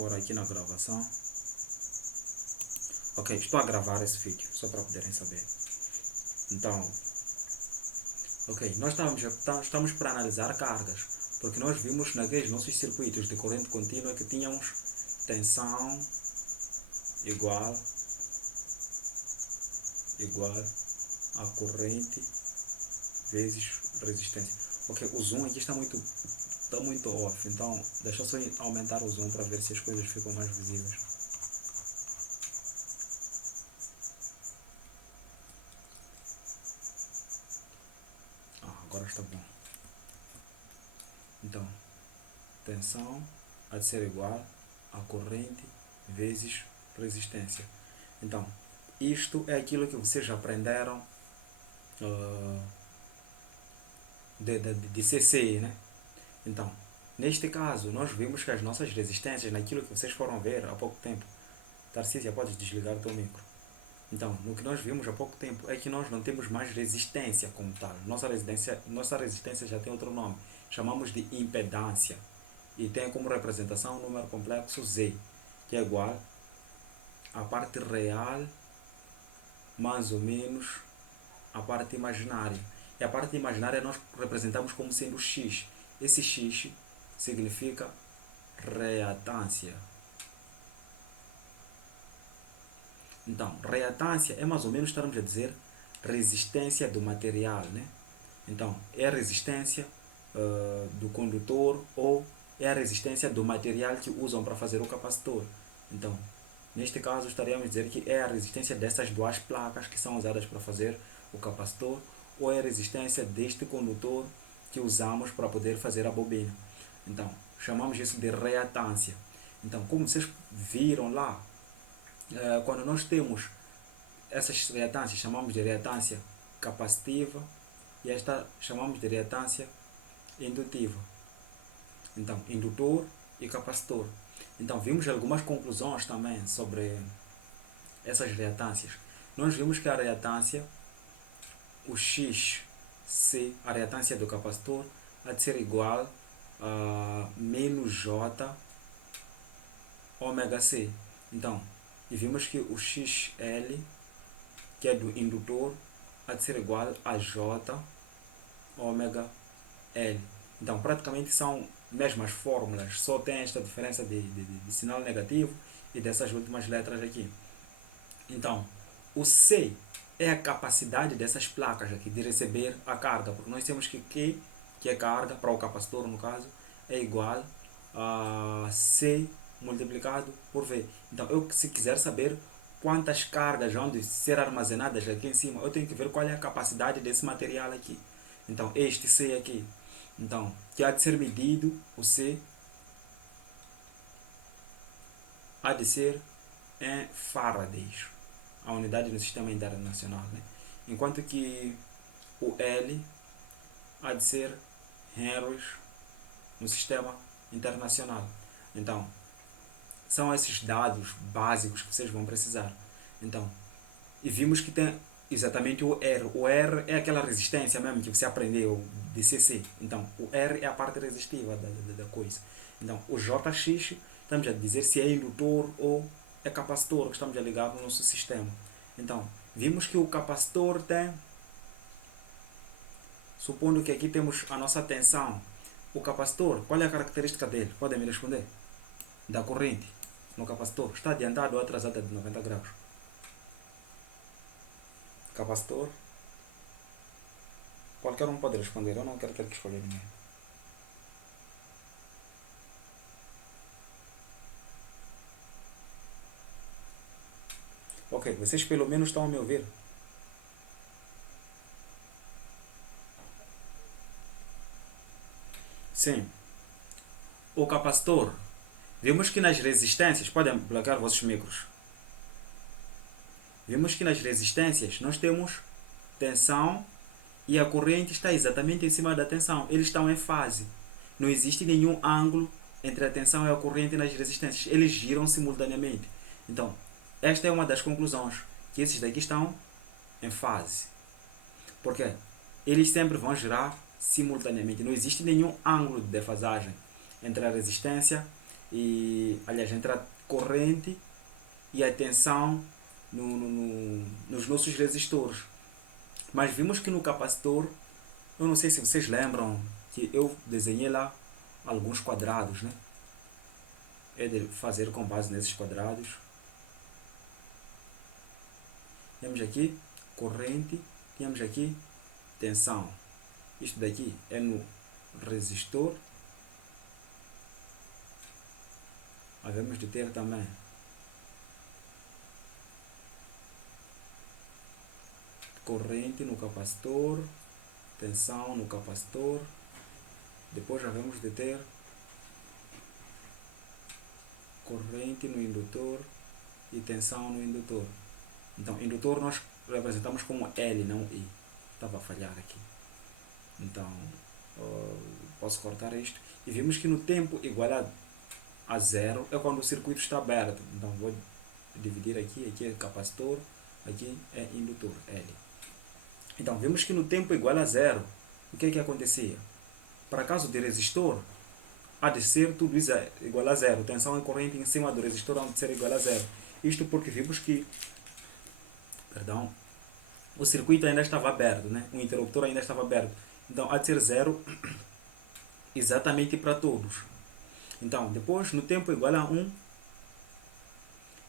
pôr aqui na gravação. Ok, estou a gravar esse vídeo, só para poderem saber. Então, ok, nós estamos para analisar cargas, porque nós vimos naqueles nossos circuitos de corrente contínua que tínhamos tensão igual a corrente vezes resistência. Ok, o zoom aqui está muito off, então deixa eu só aumentar o zoom para ver se as coisas ficam mais visíveis. Agora está bom. Então, tensão há de ser igual a corrente vezes resistência. Então, isto é aquilo que vocês aprenderam de CC, né? Então, neste caso, nós vimos que as nossas resistências, naquilo que vocês foram ver há pouco tempo, Tarcísia, pode desligar o teu micro. Então, no que nós vimos há pouco tempo é que nós não temos mais resistência como tal. Nossa resistência já tem outro nome. Chamamos de impedância. E tem como representação o número complexo Z, que é igual à parte real mais ou menos a parte imaginária. E a parte imaginária nós representamos como sendo X. Esse X significa reatância. Então, reatância é mais ou menos, estamos a dizer, resistência do material, né? Então, é a resistência do condutor ou é a resistência do material que usam para fazer o capacitor. Então, neste caso, estaríamos a dizer que é a resistência dessas duas placas que são usadas para fazer o capacitor ou é a resistência deste condutor que usamos para poder fazer a bobina. Então, chamamos isso de reatância. Então, como vocês viram lá, quando nós temos essas reatâncias, chamamos de reatância capacitiva e esta chamamos de reatância indutiva. Então, indutor e capacitor. Então, vimos algumas conclusões também sobre essas reatâncias. Nós vimos que a reatância, o XC, a reatância do capacitor, há de ser igual a menos J ômega C. Então, e vimos que o XL, que é do indutor, há de ser igual a J ômega L. Então, praticamente são mesmas fórmulas, só tem esta diferença de sinal negativo e dessas últimas letras aqui. Então, o C é a capacidade dessas placas aqui de receber a carga, porque nós temos que Q, que é carga, para o capacitor no caso, é igual a C multiplicado por V. Então, eu se quiser saber quantas cargas vão ser armazenadas aqui em cima, eu tenho que ver qual é a capacidade desse material aqui. Então, este C aqui. Então, que há de ser medido, o C há de ser em Faradays, a unidade do sistema internacional, né? Enquanto que o L há de ser Henrys no sistema internacional. Então, são esses dados básicos que vocês vão precisar. Então, e vimos que tem exatamente o R. O R é aquela resistência mesmo que você aprendeu de CC. Então, o R é a parte resistiva da coisa. Então, o JX, estamos a dizer se é indutor ou é capacitor que estamos a ligar no nosso sistema. Então, vimos que o capacitor tem, supondo que aqui temos a nossa tensão, o capacitor, qual é a característica dele? Podem me responder? Da corrente no capacitor. Está adiantado ou atrasada de 90 graus? Capacitor. Qualquer um pode responder, eu não quero ter que escolher ninguém. Ok, vocês pelo menos estão a me ouvir? Sim. O capacitor. Vimos que nas resistências, podem bloquear vossos micros. Vimos que nas resistências nós temos tensão e a corrente está exatamente em cima da tensão. Eles estão em fase. Não existe nenhum ângulo entre a tensão e a corrente nas resistências. Eles giram simultaneamente. Então, esta é uma das conclusões, que esses daqui estão em fase. Porque eles sempre vão girar simultaneamente. Não existe nenhum ângulo de defasagem entre a resistência aliás, entre a corrente e a tensão nos nossos resistores. Mas vimos que no capacitor, eu não sei se vocês lembram que eu desenhei lá alguns quadrados, né? É de fazer com base nesses quadrados. Temos aqui corrente, temos aqui tensão. Isto daqui é no resistor. Havemos de ter também corrente no capacitor, tensão no capacitor. Depois havemos de ter corrente no indutor e tensão no indutor. Então, indutor nós representamos como L, não I. Estava a falhar aqui. Então, posso cortar isto. E vimos que no tempo igual a zero é quando o circuito está aberto. Então, vou dividir aqui. Aqui é capacitor, aqui é indutor, L. Então, vimos que no tempo igual a zero, o que é que acontecia? Para caso de resistor, há de ser tudo isso igual a zero. Tensão e corrente em cima do resistor há de ser igual a zero. Isto porque vimos que, o circuito ainda estava aberto, né? O interruptor ainda estava aberto. Então, há de ser zero exatamente para todos. Então, depois, no tempo igual a 1,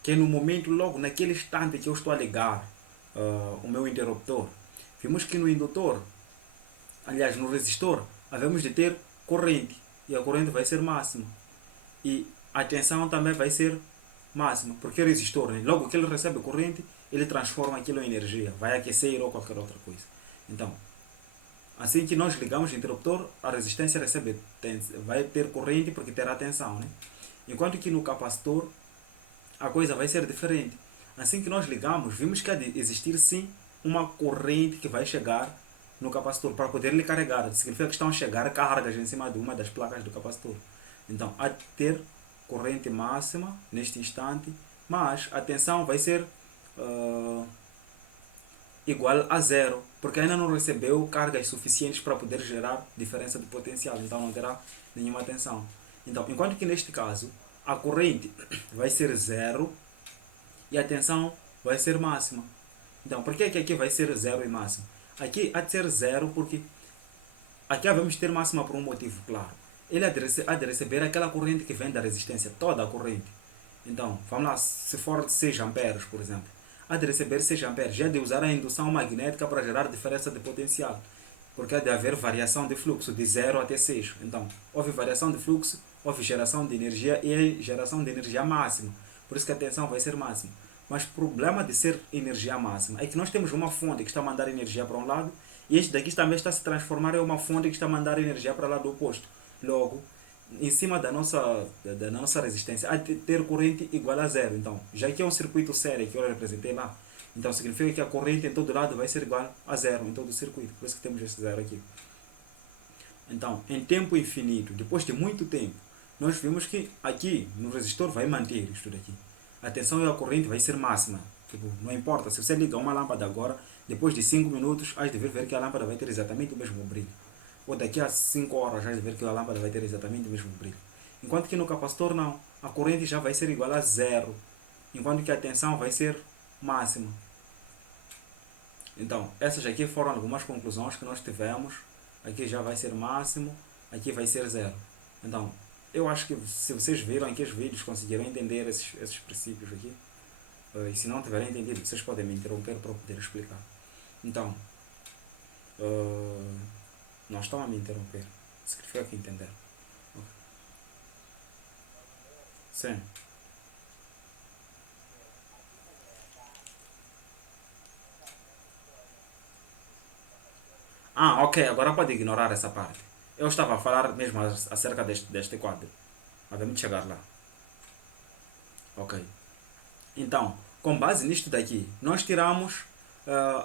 que é no momento, logo naquele instante que eu estou a ligar o meu interruptor, vimos que no indutor, aliás, no resistor, havemos de ter corrente. E a corrente vai ser máxima. E a tensão também vai ser máxima. Porque o resistor, né? Logo que ele recebe corrente, ele transforma aquilo em energia. Vai aquecer ou qualquer outra coisa. Então, assim que nós ligamos o interruptor, a resistência vai ter corrente porque terá tensão, né? Enquanto que no capacitor, a coisa vai ser diferente. Assim que nós ligamos, vimos que há de existir sim uma corrente que vai chegar no capacitor para poder lhe carregar. Significa que estão a chegar cargas em cima de uma das placas do capacitor. Então, há de ter corrente máxima neste instante, mas a tensão vai ser igual a zero, porque ainda não recebeu cargas suficientes para poder gerar diferença de potencial, então não terá nenhuma tensão. Então, enquanto que neste caso a corrente vai ser zero e a tensão vai ser máxima. Então, por que aqui vai ser zero e máximo? Aqui há de ser zero porque aqui vamos ter máxima por um motivo claro. Ele há de receber aquela corrente que vem da resistência, toda a corrente. Então, vamos lá, se for de 6 amperes, por exemplo, há de receber 6 amperes, já de usar a indução magnética para gerar diferença de potencial, porque há de haver variação de fluxo de 0 até 6. Então, houve variação de fluxo, houve geração de energia e geração de energia máxima. Por isso que a tensão vai ser máxima. Mas o problema de ser energia máxima é que nós temos uma fonte que está a mandar energia para um lado e este daqui também está a se transformar em uma fonte que está a mandar energia para o lado oposto. Logo, em cima da nossa resistência, há de ter corrente igual a zero. Então, já que é um circuito sério que eu representei lá, então significa que a corrente em todo lado vai ser igual a zero em todo o circuito. Por isso que temos esse zero aqui. Então, em tempo infinito, depois de muito tempo, nós vimos que aqui no resistor vai manter isto daqui. A tensão e a corrente vai ser máxima. Tipo, não importa, se você liga uma lâmpada agora, depois de 5 minutos, has de ver que a lâmpada vai ter exatamente o mesmo brilho. Ou daqui a 5 horas, has de ver que a lâmpada vai ter exatamente o mesmo brilho. Enquanto que no capacitor não, a corrente já vai ser igual a zero, enquanto que a tensão vai ser máxima. Então, essas aqui foram algumas conclusões que nós tivemos. Aqui já vai ser máximo, aqui vai ser zero. Então, eu acho que se vocês viram aqui os vídeos, conseguiram entender esses princípios aqui. E se não tiverem entendido, vocês podem me interromper para eu poder explicar. Então, não estão a me interromper. Significa que entenderam. Okay. Sim. Ok, agora pode ignorar essa parte. Eu estava a falar mesmo acerca deste quadro. Mas vamos chegar lá. Ok. Então, com base nisto daqui, nós tiramos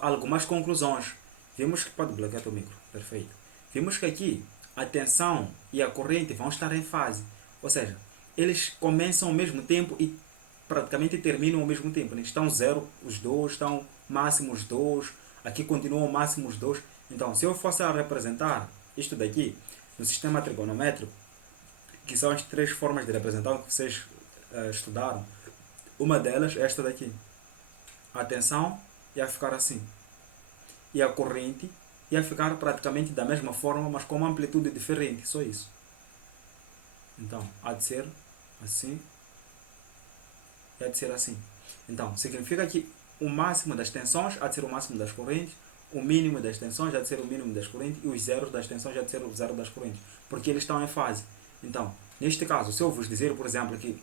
algumas conclusões. Vimos que pode bloquear o micro. Perfeito. Vimos que aqui a tensão e a corrente vão estar em fase. Ou seja, eles começam ao mesmo tempo e praticamente terminam ao mesmo tempo. Né? Estão zero os dois, estão máximo os dois, aqui continuam máximo os dois. Então, se eu fosse a representar isto daqui no sistema trigonométrico, que são as três formas de representação que vocês estudaram. Uma delas é esta daqui. A tensão ia ficar assim. E a corrente ia ficar praticamente da mesma forma, mas com uma amplitude diferente, só isso. Então, há de ser assim e há de ser assim. Então, significa que o máximo das tensões há de ser o máximo das correntes, o mínimo das tensões há de ser o mínimo das correntes e os zeros das tensões há de ser o zero das correntes, porque eles estão em fase. Então, neste caso, se eu vos dizer, por exemplo, que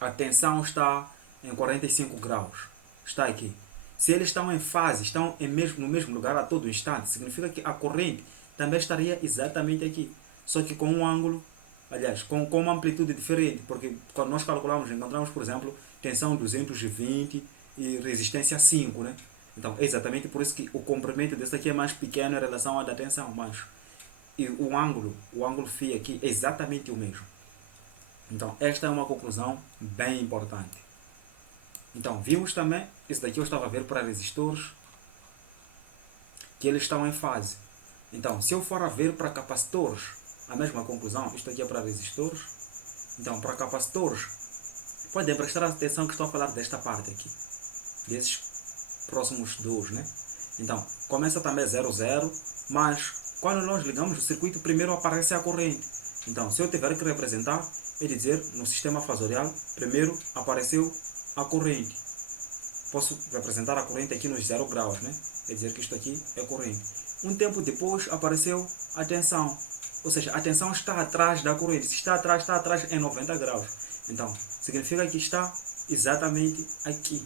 a tensão está em 45 graus, está aqui. Se eles estão em fase, estão no mesmo lugar a todo instante, significa que a corrente também estaria exatamente aqui, só que com um ângulo, aliás, com uma amplitude diferente, porque quando nós calculamos, encontramos, por exemplo, tensão 220 e resistência 5, né? Então, é exatamente por isso que o comprimento desse aqui é mais pequeno em relação à da tensão, mas e o ângulo φ aqui é exatamente o mesmo. Então, esta é uma conclusão bem importante. Então, vimos também, isso daqui eu estava a ver para resistores, que eles estão em fase. Então, se eu for a ver para capacitores, a mesma conclusão, isto aqui é para resistores. Então, para capacitores, podem prestar atenção que estou a falar desta parte aqui, desses próximos dois, né? Então, começa também 00, mas quando nós ligamos o circuito, primeiro aparece a corrente. Então, se eu tiver que representar, é dizer, no sistema fasorial, primeiro apareceu a corrente. Posso representar a corrente aqui nos 0 graus, né? É dizer que isto aqui é corrente. Um tempo depois apareceu a tensão. Ou seja, a tensão está atrás da corrente. Se está atrás em 90 graus. Então, significa que está exatamente aqui.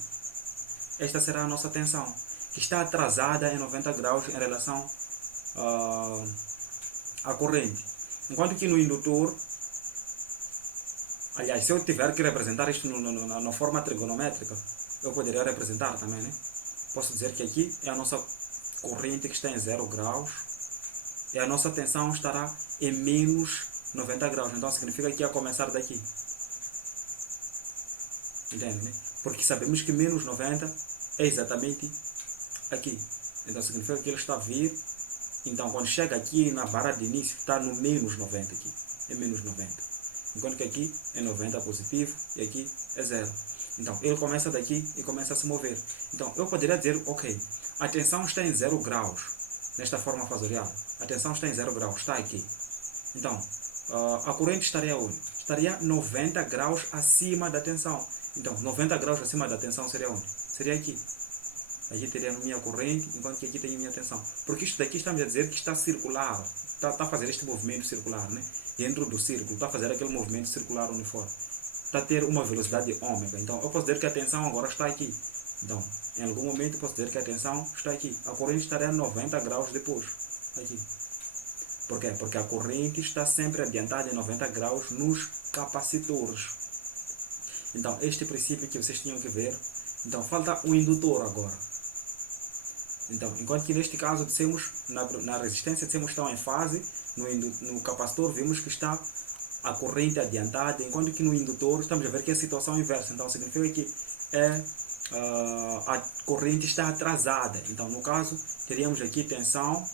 Esta será a nossa tensão, que está atrasada em 90 graus em relação à corrente. Enquanto que no indutor, aliás, se eu tiver que representar isto na forma trigonométrica, eu poderia representar também, né? Posso dizer que aqui é a nossa corrente que está em 0 graus e a nossa tensão estará em menos 90 graus. Então significa que ia começar daqui. Entende, né? Porque sabemos que menos 90 é exatamente aqui. Então significa que ele está a vir. Então quando chega aqui na barra de início, está no menos 90 aqui. É menos 90. Enquanto que aqui é 90 positivo e aqui é 0. Então ele começa daqui e começa a se mover. Então eu poderia dizer, ok, a tensão está em 0 graus. Nesta forma fasorial. A tensão está em 0 graus. Está aqui. Então a corrente estaria onde? Estaria 90 graus acima da tensão. Então, 90 graus acima da tensão seria onde? Seria aqui. Aqui teria a minha corrente, enquanto que aqui tem a minha tensão. Porque isto daqui estamos a dizer que está circular. Está a fazer este movimento circular, né? Dentro do círculo. Está a fazer aquele movimento circular uniforme. Está a ter uma velocidade ômega. Então, eu posso dizer que a tensão agora está aqui. Então, em algum momento eu posso dizer que a tensão está aqui. A corrente estaria a 90 graus depois. Aqui. Por quê? Porque a corrente está sempre adiantada em 90 graus nos capacitores. Então, este princípio que vocês tinham que ver. Então, falta o indutor agora. Então, enquanto que neste caso, dissemos, na resistência, dissemos que estão em fase, no capacitor vimos que está a corrente adiantada, enquanto que no indutor estamos a ver que é a situação inversa. Então, significa que a corrente está atrasada. Então, no caso, teríamos aqui tensão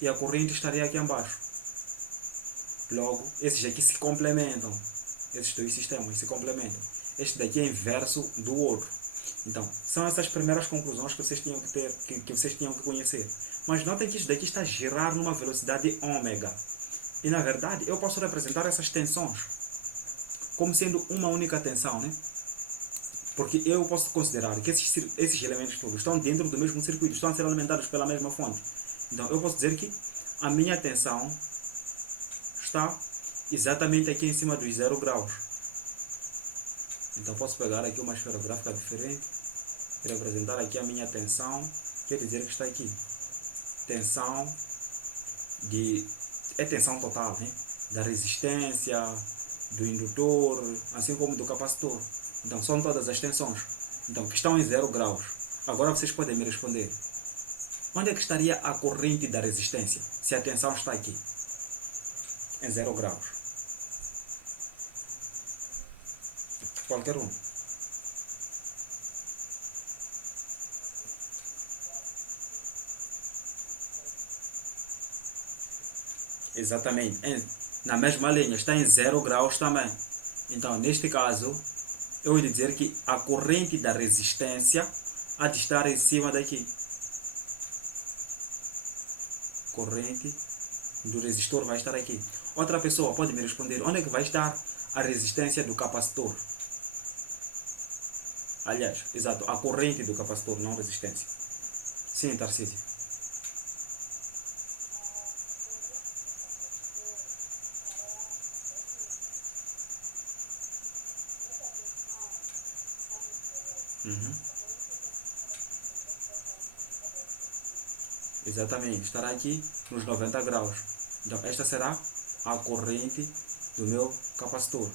e a corrente estaria aqui embaixo. Logo, esses aqui se complementam. Esses dois sistemas se complementam. Este daqui é inverso do outro. Então, são essas primeiras conclusões que vocês tinham que ter, que vocês tinham que conhecer. Mas notem que isso daqui está a girar numa velocidade ômega. E na verdade, eu posso representar essas tensões como sendo uma única tensão, né? Porque eu posso considerar que esses elementos todos estão dentro do mesmo circuito, estão a ser alimentados pela mesma fonte. Então, eu posso dizer que a minha tensão está exatamente aqui em cima dos 0 graus. Então posso pegar aqui uma esferográfica diferente e representar aqui a minha tensão, quer dizer que está aqui. Tensão é tensão total, né? Da resistência, do indutor, assim como do capacitor. Então são todas as tensões. Então, que estão em 0 graus. Agora vocês podem me responder. Onde é que estaria a corrente da resistência, se a tensão está aqui? Em 0 graus. Qualquer um. Exatamente. Em na mesma linha, está em 0 graus também. Então, neste caso, eu vou dizer que a corrente da resistência há de estar em cima daqui. Corrente do resistor vai estar aqui. Outra pessoa pode me responder, onde é que vai estar a resistência do capacitor? Aliás, exato, a corrente do capacitor, não resistência. Sim, Tarcísio. Uhum. Exatamente, estará aqui nos 90 graus. Então, esta será a corrente do meu capacitor.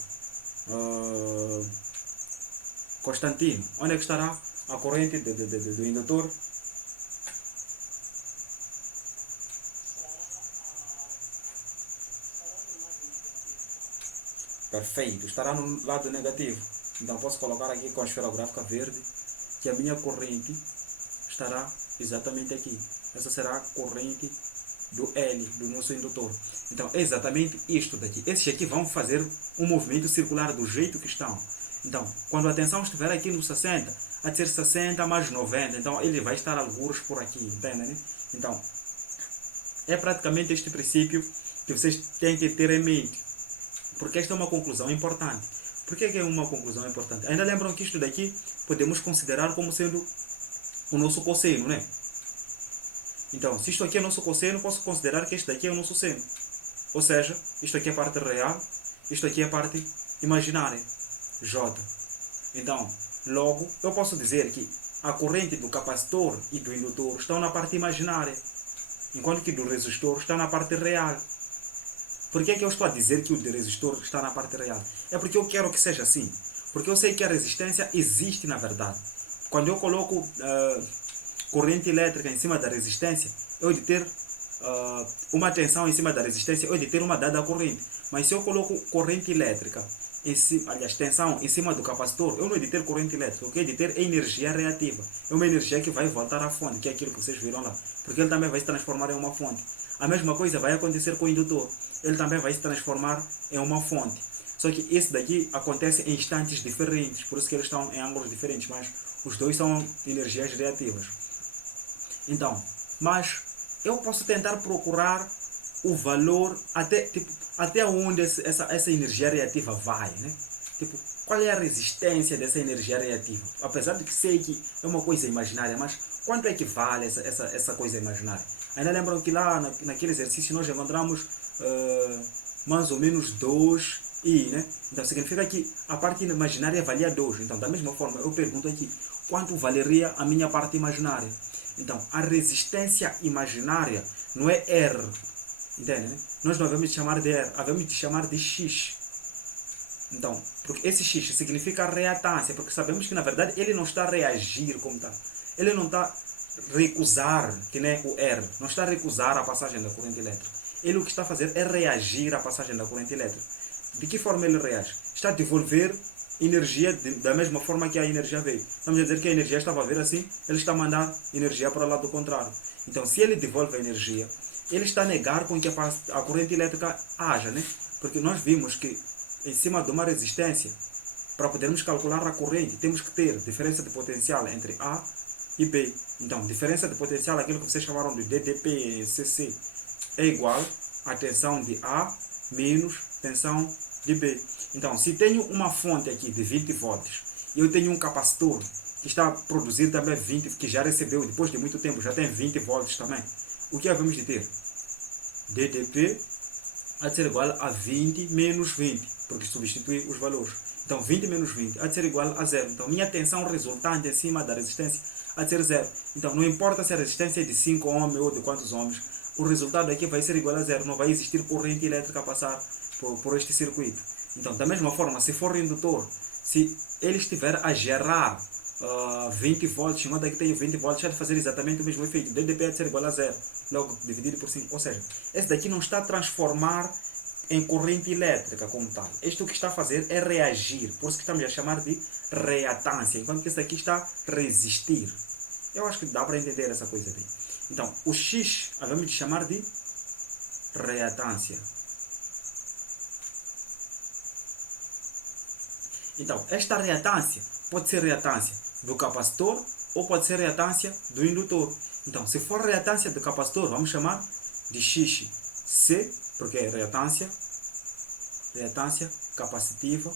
Constantino, onde é que estará a corrente do indutor? Perfeito, estará no lado negativo. Então posso colocar aqui com a esferográfica verde que a minha corrente estará exatamente aqui. Essa será a corrente do L, do nosso indutor. Então é exatamente isto daqui. Esses aqui vão fazer um movimento circular do jeito que estão. Então, quando a tensão estiver aqui no 60, a de ser 60 mais 90, então ele vai estar algures por aqui, entendem? Né? Então, é praticamente este princípio que vocês têm que ter em mente, porque esta é uma conclusão importante. Por que é uma conclusão importante? Ainda lembram que isto daqui podemos considerar como sendo o nosso cosseno, né? Então, se isto aqui é nosso cosseno, posso considerar que este daqui é o nosso seno. Ou seja, isto aqui é a parte real, isto aqui é a parte imaginária, J. Então, logo, eu posso dizer que a corrente do capacitor e do indutor estão na parte imaginária, enquanto que do resistor está na parte real. Por que é que eu estou a dizer que o de resistor está na parte real? É porque eu quero que seja assim. Porque eu sei que a resistência existe na verdade. Quando eu coloco corrente elétrica em cima da resistência, eu de ter uma tensão em cima da resistência, eu de ter uma dada corrente. Mas se eu coloco corrente elétrica, aliás, tensão em cima do capacitor, eu não é de ter corrente elétrica, o que é de ter é energia reativa. É uma energia que vai voltar à fonte, que é aquilo que vocês viram lá. Porque ele também vai se transformar em uma fonte. A mesma coisa vai acontecer com o indutor. Ele também vai se transformar em uma fonte. Só que esse daqui acontece em instantes diferentes, por isso que eles estão em ângulos diferentes, mas os dois são energias reativas. Então, mas eu posso tentar procurar o valor até onde essa energia reativa vai, né? Tipo, qual é a resistência dessa energia reativa? Apesar de que sei que é uma coisa imaginária, mas quanto é que vale essa coisa imaginária? Ainda lembram que lá naquele exercício nós encontramos mais ou menos 2i, né? Então significa que a parte imaginária valia 2. Então da mesma forma eu pergunto aqui, quanto valeria a minha parte imaginária? Então a resistência imaginária não é R, entende? Né? Nós não devemos chamar de R, devemos de chamar de X. Então, porque esse X significa reatância, porque sabemos que na verdade ele não está a reagir como tal. Ele não está a recusar, que nem o R, não está a recusar a passagem da corrente elétrica. Ele o que está a fazer é reagir à passagem da corrente elétrica. De que forma ele reage? Está a devolver energia da mesma forma que a energia veio. Estamos a dizer que a energia estava a vir assim, ele está a mandar energia para o lado contrário. Então, se ele devolve a energia, ele está a negar com que a corrente elétrica haja, né? Porque nós vimos que em cima de uma resistência, para podermos calcular a corrente, temos que ter diferença de potencial entre A e B. Então, diferença de potencial, aquilo que vocês chamaram de DDP, CC, é igual a tensão de A menos tensão de B. Então, se tenho uma fonte aqui de 20 volts e eu tenho um capacitor que está a produzir também 20, que já recebeu, depois de muito tempo, já tem 20 volts também, o que havemos de ter? DDP há de ser igual a 20 menos 20, porque substitui os valores. Então, 20 menos 20 há de ser igual a 0. Então, minha tensão resultante em cima da resistência há de ser 0. Então, não importa se a resistência é de 5 ohms ou de quantos ohms, o resultado aqui vai ser igual a 0. Não vai existir corrente elétrica a passar por este circuito. Então, da mesma forma, se for indutor, se ele estiver a gerar 20 volts, enquanto aqui tem 20 volts, já de fazer exatamente o mesmo efeito. DDP há de ser igual a 0, logo dividido por 5. Ou seja, esse daqui não está a transformar em corrente elétrica como tal. Este o que está a fazer é reagir, por isso que estamos a chamar de reatância, enquanto que esse aqui está a resistir. Eu acho que dá para entender essa coisa aqui. Então, o X, vamos chamar de reatância. Então, esta reatância pode ser reatância do capacitor ou pode ser reatância do indutor. Então, se for reatância do capacitor, vamos chamar de XC, porque é reatância capacitiva,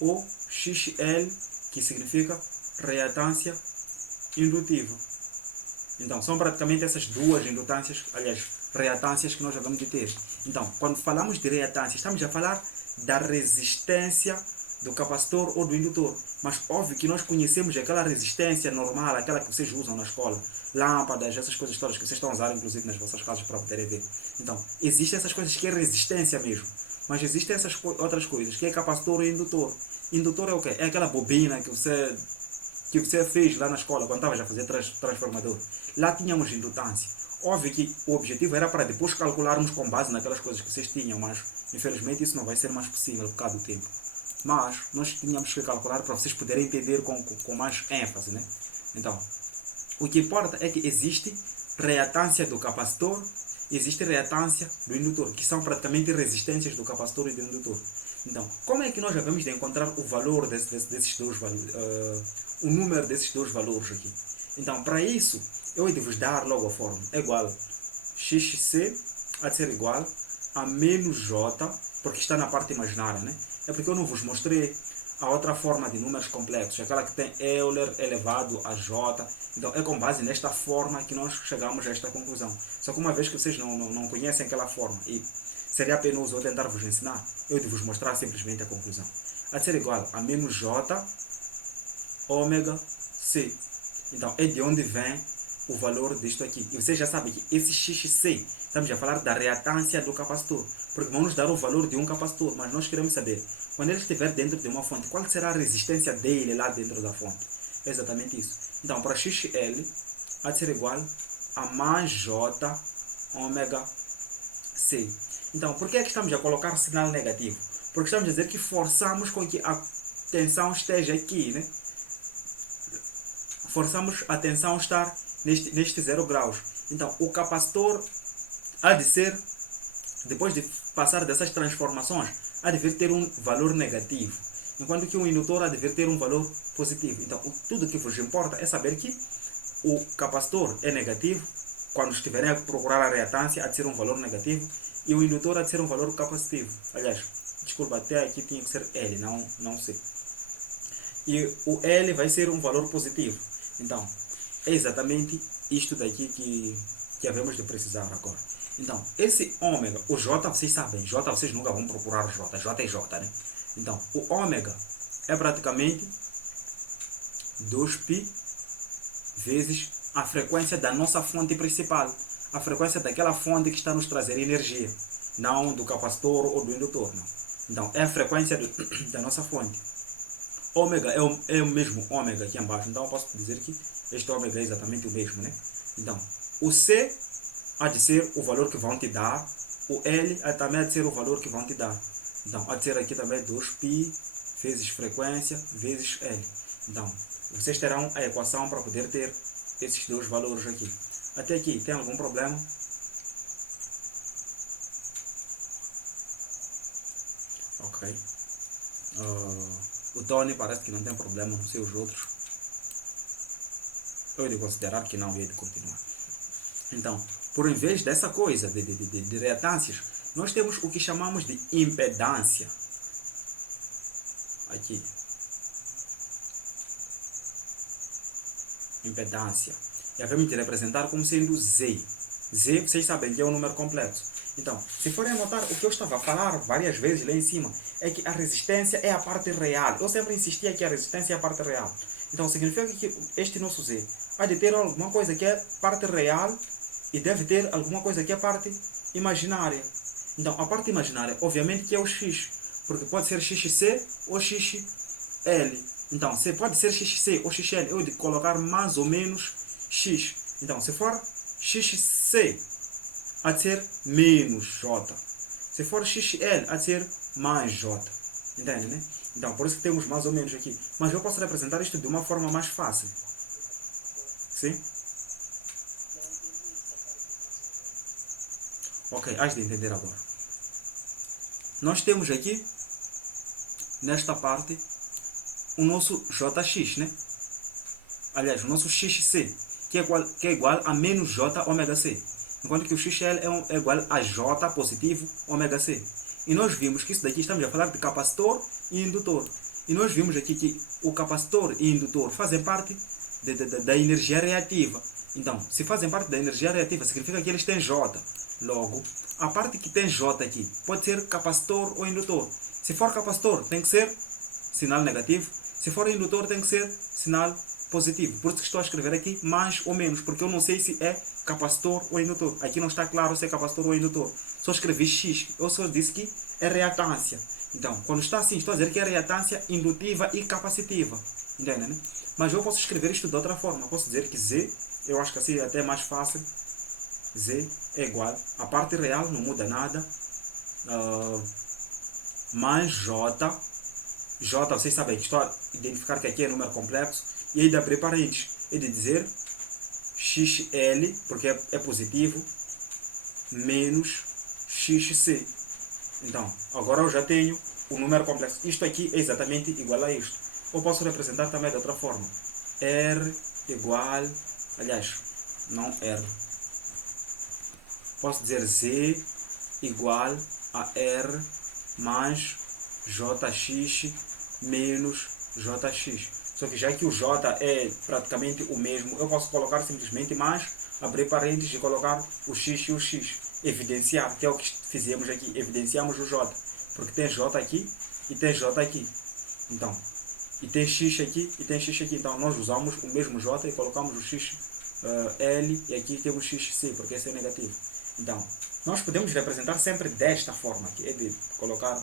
ou XL, que significa reatância indutiva. Então, são praticamente essas duas indutâncias, aliás, reatâncias que nós devemos de ter. Então, quando falamos de reatância, estamos a falar da resistência do capacitor ou do indutor. Mas óbvio que nós conhecemos aquela resistência normal, aquela que vocês usam na escola, lâmpadas, essas coisas todas que vocês estão a usar, inclusive nas vossas casas para poderem ver. Então, existem essas coisas que é resistência mesmo. Mas existem essas outras coisas, que é capacitor e indutor. Indutor é o quê? É aquela bobina que você fez lá na escola, quando estava a fazer transformador. Lá tínhamos indutância. Óbvio que o objetivo era para depois calcularmos com base naquelas coisas que vocês tinham, mas infelizmente isso não vai ser mais possível por causa do tempo. Mas nós tínhamos que calcular para vocês poderem entender com mais ênfase, né? Então, o que importa é que existe reatância do capacitor e existe reatância do indutor, que são praticamente resistências do capacitor e do indutor. Então, como é que nós devemos de encontrar o valor desses dois valores, o número desses dois valores aqui? Então, para isso, eu devo dar logo a fórmula. É igual XC a ser igual a menos J, porque está na parte imaginária, né? É porque eu não vos mostrei a outra forma de números complexos, aquela que tem Euler elevado a J. Então, é com base nesta forma que nós chegamos a esta conclusão. Só que uma vez que vocês não conhecem aquela forma, e seria penoso eu tentar vos ensinar, eu de vos mostrar simplesmente a conclusão. A ser igual a menos J ômega C. Então, é de onde vem o valor disto aqui. E vocês já sabem que esse XC, estamos a falar da reatância do capacitor, porque vão nos dar o valor de um capacitor, mas nós queremos saber, quando ele estiver dentro de uma fonte, qual será a resistência dele lá dentro da fonte. É exatamente isso. Então, para XL, há de ser igual a mais J ômega C. Então, por que é que estamos a colocar sinal negativo? Porque estamos a dizer que forçamos com que a tensão esteja aqui, né? Forçamos a tensão estar neste 0 graus. Então, o capacitor há de ser, depois de passar dessas transformações, há de vir ter um valor negativo, enquanto que o indutor há de vir ter um valor positivo. Então, tudo que vos importa é saber que o capacitor é negativo, quando estiverem a procurar a reatância, há de ser um valor negativo, e o indutor há de ser um valor capacitivo. Aliás, desculpa, até aqui tinha que ser L, não C. E o L vai ser um valor positivo. Então, é exatamente isto daqui que havemos de precisar agora. Então, esse ômega, o J vocês sabem, J vocês nunca vão procurar J, J é J, né? Então, o ômega é praticamente 2π vezes a frequência da nossa fonte principal, a frequência daquela fonte que está nos trazer energia, não do capacitor ou do indutor, não. Então, é a frequência da nossa fonte. Ômega é o mesmo ômega aqui embaixo, então eu posso dizer que este ômega é exatamente o mesmo, né? Então, o C há de ser o valor que vão te dar, o L também há de ser o valor que vão te dar. Então, há de ser aqui também 2π vezes frequência vezes L. Então, vocês terão a equação para poder ter esses dois valores aqui. Até aqui, tem algum problema? Ok. O Tony parece que não tem problema, não sei os outros. Eu ia considerar que não, ia continuar. Então, por em vez dessa coisa de reatâncias, nós temos o que chamamos de impedância. Aqui. Impedância. E havemos de representar como sendo Z. Z, vocês sabem que é um número complexo. Então, se forem notar, o que eu estava a falar várias vezes lá em cima é que a resistência é a parte real. Eu sempre insistia que a resistência é a parte real. Então, significa que este nosso Z há de ter alguma coisa que é parte real e deve ter alguma coisa que é parte imaginária. Então, a parte imaginária, obviamente, que é o X, porque pode ser XC ou XL. Então, se pode ser XC ou XL, eu de colocar mais ou menos X. Então, se for XC, há de ser menos J. Se for XL, há de ser mais J. Entende, né? Então, por isso que temos mais ou menos aqui. Mas eu posso representar isto de uma forma mais fácil. Sim? Ok, hás de entender agora. Nós temos aqui, nesta parte, o nosso JX, né? Aliás, o nosso XC, que é igual a menos J ômega C. Enquanto que o XL é igual a J positivo ômega C. E nós vimos que isso daqui, estamos a falar de capacitor e indutor. E nós vimos aqui que o capacitor e indutor fazem parte da energia reativa. Então, se fazem parte da energia reativa, significa que eles têm J. Logo, a parte que tem J aqui pode ser capacitor ou indutor. Se for capacitor, tem que ser sinal negativo. Se for indutor, tem que ser sinal positivo. Por isso que estou a escrever aqui mais ou menos, porque eu não sei se é capacitor ou indutor. Aqui não está claro se é capacitor ou indutor. Só escrevi X. Eu só disse que é reatância. Então, quando está assim, estou a dizer que é reatância indutiva e capacitiva. Entende, né? Mas eu posso escrever isto de outra forma. Posso dizer que Z, eu acho que assim é até mais fácil. Z é igual, a parte real não muda nada, mais J. J, vocês sabem que estou a identificar que aqui é número complexo. E aí de abrir parênteses, é de dizer XL, porque é positivo, menos XC. Então, agora eu já tenho o número complexo. Isto aqui é exatamente igual a isto. Eu posso representar também de outra forma. R igual, aliás, não R. Posso dizer Z igual a R mais JX menos JX. Só que já que o J é praticamente o mesmo, eu posso colocar simplesmente mais, abrir parênteses e colocar o X e o X. Evidenciar, que é o que fizemos aqui. Evidenciamos o J. Porque tem J aqui e tem J aqui. Então, e tem X aqui e tem X aqui. Então, nós usamos o mesmo J e colocamos o X L e aqui temos XC, porque esse é negativo. Então, nós podemos representar sempre desta forma, que é de colocar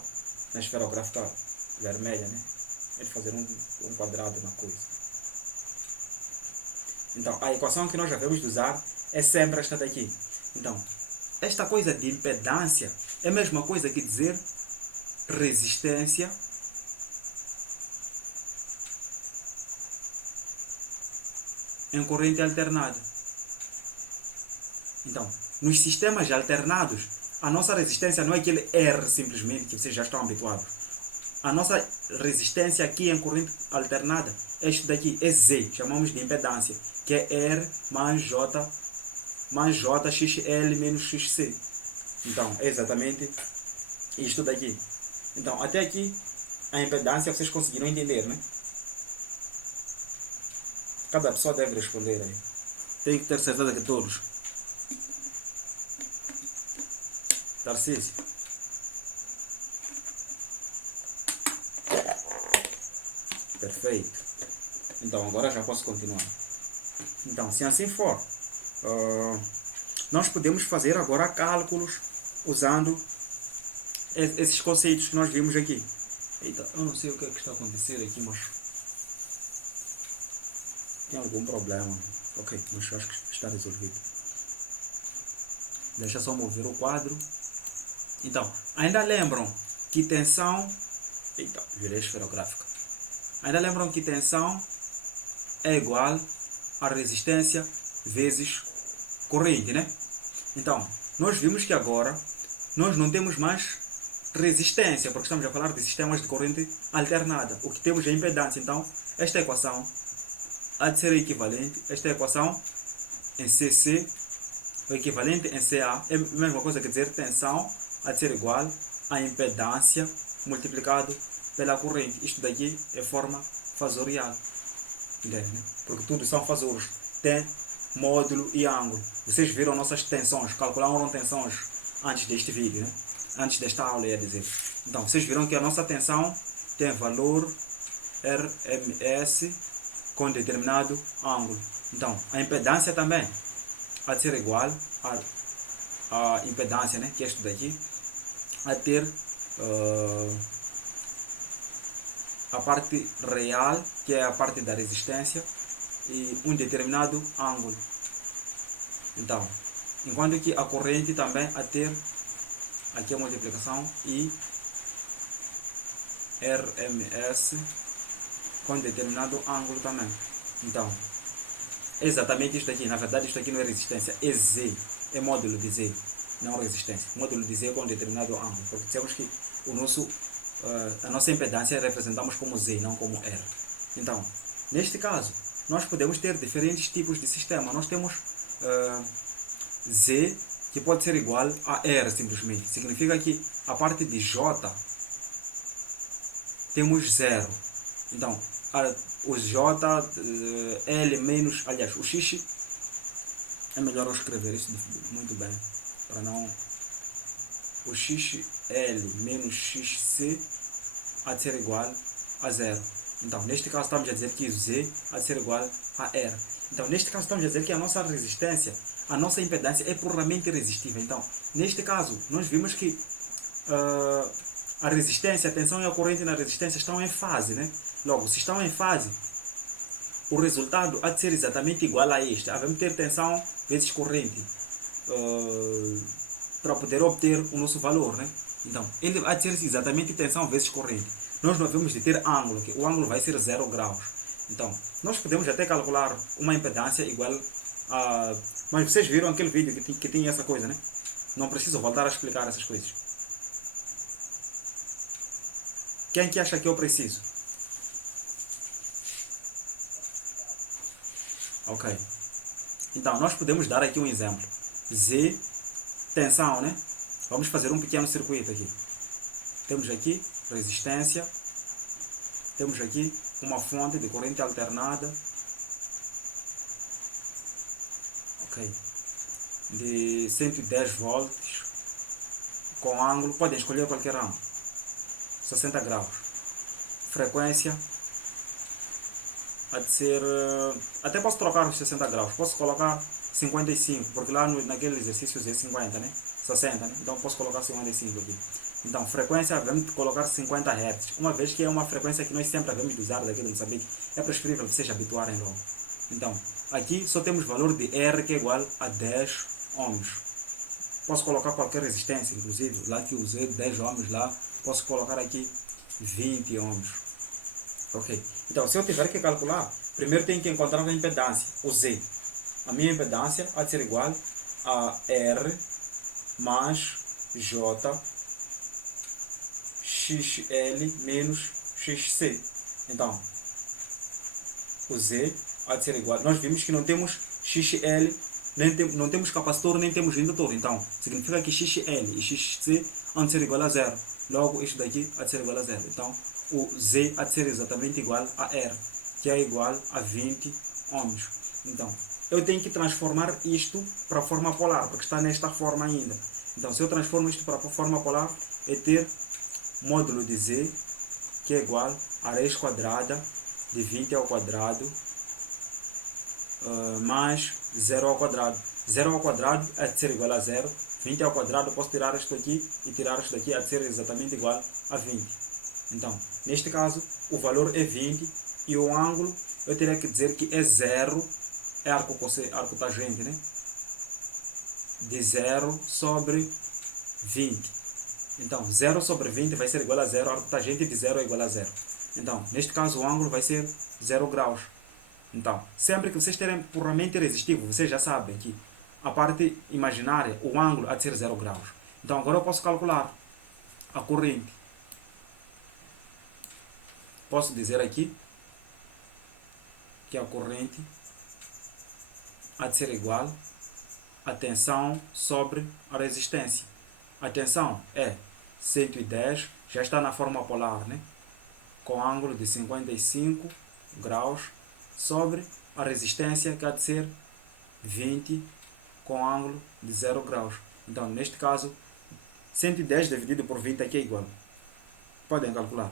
na esferográfica vermelha, né? É de fazer um quadrado na coisa. Então, a equação que nós devemos de usar é sempre esta daqui. Então, esta coisa de impedância é a mesma coisa que dizer resistência em corrente alternada. Então, nos sistemas alternados, a nossa resistência não é aquele R simplesmente que vocês já estão habituados. A nossa resistência aqui em corrente alternada é isto daqui, é Z, chamamos de impedância, que é R mais J XL menos XC. Então, é exatamente isto daqui. Então, até aqui, a impedância vocês conseguiram entender, né? Cada pessoa deve responder aí. Tem que ter certeza que todos. Tarcísio. Perfeito. Então, agora já posso continuar. Então, se assim for, nós podemos fazer agora cálculos usando esses conceitos que nós vimos aqui. Eita, eu não sei o que é que está a acontecer aqui, mas tem algum problema. Ok, mas acho que está resolvido. Deixa só mover o quadro. Então, ainda lembram que tensão... Eita, virei esferográfica. Ainda lembram que tensão é igual a resistência vezes corrente, né? Então, nós vimos que agora nós não temos mais resistência, porque estamos a falar de sistemas de corrente alternada. O que temos é impedância. Então, esta equação há de ser equivalente. Esta equação em CC, o equivalente em CA, é a mesma coisa que dizer tensão há de ser igual a impedância multiplicado pela corrente. Isto daqui é forma fasorial. Entende, né? Porque tudo são fasores. Tem módulo e ângulo. Vocês viram nossas tensões, calcularam tensões antes deste vídeo, né? Antes desta aula, ia dizer. Então, vocês viram que a nossa tensão tem valor RMS com determinado ângulo. Então, a impedância também há de ser igual a impedância, né? Que é isto daqui, a ter a parte real, que é a parte da resistência, e um determinado ângulo. Então, enquanto que a corrente também a ter aqui a multiplicação e RMS com determinado ângulo também. Então, é exatamente isto aqui. Na verdade, isto aqui não é resistência, é Z, é módulo de Z, não resistência. Módulo de Z com determinado ângulo, porque dissemos que a nossa impedância representamos como Z, não como R. Então, neste caso, nós podemos ter diferentes tipos de sistema. Nós temos Z, que pode ser igual a R simplesmente. Significa que a parte de J temos zero. Então, o J, L menos, aliás, o X, é melhor eu escrever isso muito bem, para não... O XL menos XC há de ser igual a zero. Então, neste caso estamos a dizer que o Z há de ser igual a R. Então, neste caso estamos a dizer que a nossa resistência, a nossa impedância é puramente resistiva. Então, neste caso, nós vimos que a resistência, a tensão e a corrente na resistência estão em fase, né? Logo, se estão em fase, o resultado há de ser exatamente igual a este. Havemos ter tensão vezes corrente para poder obter o nosso valor, né? Então, ele há de ser exatamente tensão vezes corrente. Nós não devemos de ter ângulo, que o ângulo vai ser 0 graus. Então, nós podemos até calcular uma impedância igual a... Mas vocês viram aquele vídeo que tinha essa coisa, né? Não preciso voltar a explicar essas coisas. Quem que acha que eu preciso? Ok. Então, nós podemos dar aqui um exemplo. Z, tensão, né? Vamos fazer um pequeno circuito aqui. Temos aqui resistência. Temos aqui uma fonte de corrente alternada. Ok. De 110 volts. Com ângulo, podem escolher qualquer ângulo. 60 graus. Frequência há de ser... Até posso trocar os 60 graus. Posso colocar 55, porque lá naquele exercício é 50, né? 60, né? Então posso colocar 55 aqui. Então, frequência, vamos colocar 50 Hz. Uma vez que é uma frequência que nós sempre havemos de usar daqui do Moçambique, é preferível que vocês habituarem logo. Então, aqui só temos valor de R que é igual a 10 ohms. Posso colocar qualquer resistência, inclusive, lá que usei 10 ohms lá, posso colocar aqui 20 ohms. Ok. Então, se eu tiver que calcular, primeiro tenho que encontrar a impedância, o Z. A minha impedância há de ser igual a R mais J XL menos XC. Então, o Z há de ser igual. Nós vimos que não temos XL, não temos capacitor, nem temos indutor. Então, significa que XL e XC há de ser igual a zero. Logo, isto daqui há de ser igual a zero. Então, o Z há de ser exatamente igual a R, que é igual a 20 ohms. Então, eu tenho que transformar isto para a forma polar, porque está nesta forma ainda. Então, se eu transformo isto para a forma polar, é ter módulo de Z, que é igual a raiz quadrada de 20 ao quadrado, mais 0 ao quadrado. 0 ao quadrado é de ser igual a 0. 20 ao quadrado, posso tirar isto aqui e tirar isto aqui, é de ser exatamente igual a 20. Então, neste caso, o valor é 20 e o ângulo, eu teria que dizer que é 0, é arco tangente, né? De 0 sobre 20. Então, 0 sobre 20 vai ser igual a 0, arco tangente de 0 é igual a 0. Então, neste caso, o ângulo vai ser 0 graus. Então, sempre que vocês terem puramente resistivo, vocês já sabem que a parte imaginária, o ângulo há de ser 0 graus. Então, agora eu posso calcular a corrente. Posso dizer aqui que a corrente há de ser igual a tensão sobre a resistência. A tensão é 110, já está na forma polar, né? Com ângulo de 55 graus sobre a resistência, que há de ser 20 com ângulo de 0 graus. Então, neste caso, 110 dividido por 20 aqui é igual. Podem calcular.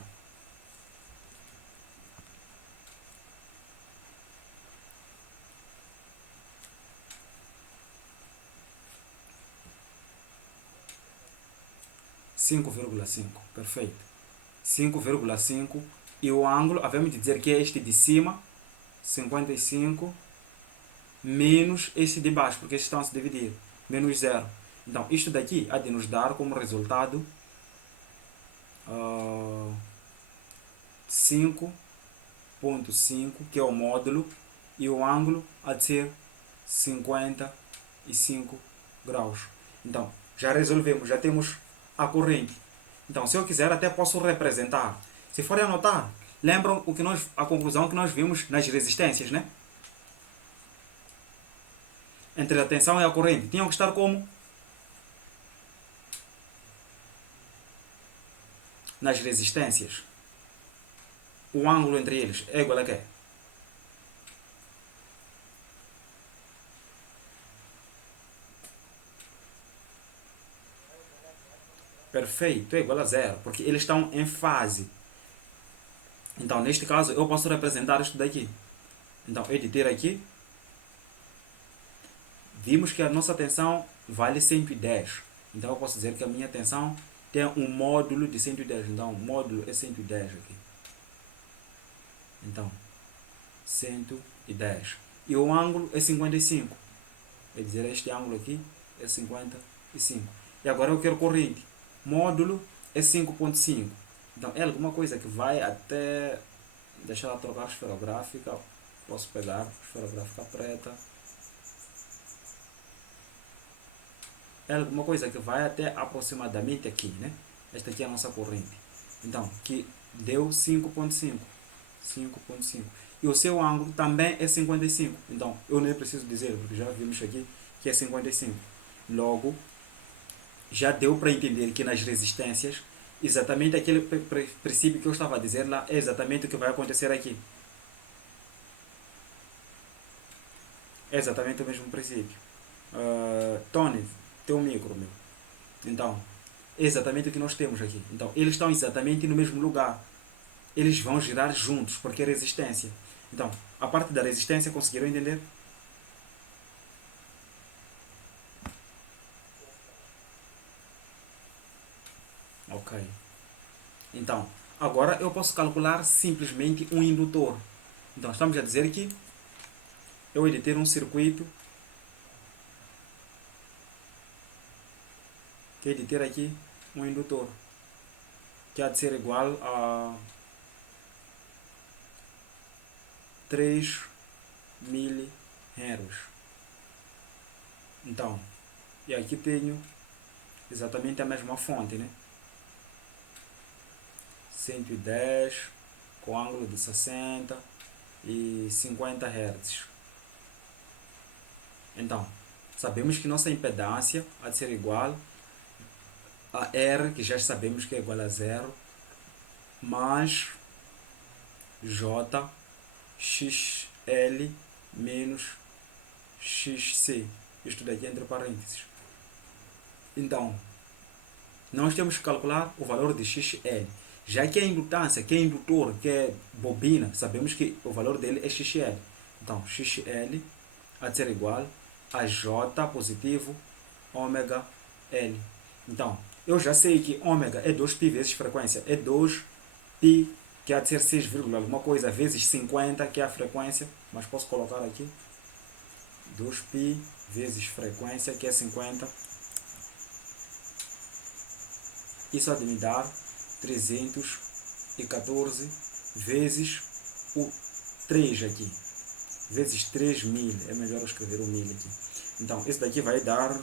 Perfeito. 5,5 e o ângulo, havemos de dizer que é este de cima, 55, menos este de baixo, porque estes estão a se dividir, menos 0. Então, isto daqui há de nos dar como resultado 5,5, que é o módulo, e o ângulo há de ser 55 graus. Então, já resolvemos, já temos a corrente. Então, se eu quiser, até posso representar. Se forem anotar, Lembram a conclusão que nós vimos nas resistências, né? Entre a tensão e a corrente. Tinham que estar como? Nas resistências. O ângulo entre eles é igual a quê? Perfeito, é igual a zero, porque eles estão em fase. Então, neste caso, eu posso representar isto daqui. Então, eu de ter aqui, vimos que a nossa tensão vale 110. Então, eu posso dizer que a minha tensão tem um módulo de 110. Então, o módulo é 110 aqui. Então, 110. E o ângulo é 55. Quer dizer, este ângulo aqui é 55. E agora eu quero corrente. Módulo é 5.5. Então, é alguma coisa que vai até... Deixa eu trocar a esferográfica. Posso pegar a esferográfica preta. É alguma coisa que vai até aproximadamente aqui, né? Esta aqui é a nossa corrente. Então, que deu 5.5. 5.5. E o seu ângulo também é 55. Então, eu nem preciso dizer, porque já vimos aqui que é 55. Logo, já deu para entender que nas resistências, exatamente aquele princípio que eu estava a dizer lá é exatamente o que vai acontecer aqui. É exatamente o mesmo princípio. Tony, teu micro, meu. Então, é exatamente o que nós temos aqui. Então, eles estão exatamente no mesmo lugar. Eles vão girar juntos, porque é resistência. Então, a parte da resistência, conseguiram entender? Ok. Então, agora eu posso calcular simplesmente um indutor. Então, estamos a dizer que eu hei de ter um circuito que hei de ter aqui um indutor que há de ser igual a 3 milihenros. Então, e aqui tenho exatamente a mesma fonte, né? 110 com ângulo de 60 e 50 Hz. Então, sabemos que nossa impedância há de ser igual a R, que já sabemos que é igual a zero, mais J XL menos XC. Isto daqui entre parênteses. Então, nós temos que calcular o valor de XL. Já que é indutância, que é indutor, que é bobina, sabemos que o valor dele é XL. Então, XL há de ser igual a J positivo ômega L. Então, eu já sei que ômega é 2π vezes frequência. É 2π, que há de ser 6, alguma coisa, vezes 50, que é a frequência. Mas posso colocar aqui 2π vezes frequência, que é 50. Isso há de me dar 314 vezes o 3 aqui. Vezes 3000. É melhor eu escrever o 1000 aqui. Então, isso daqui vai dar...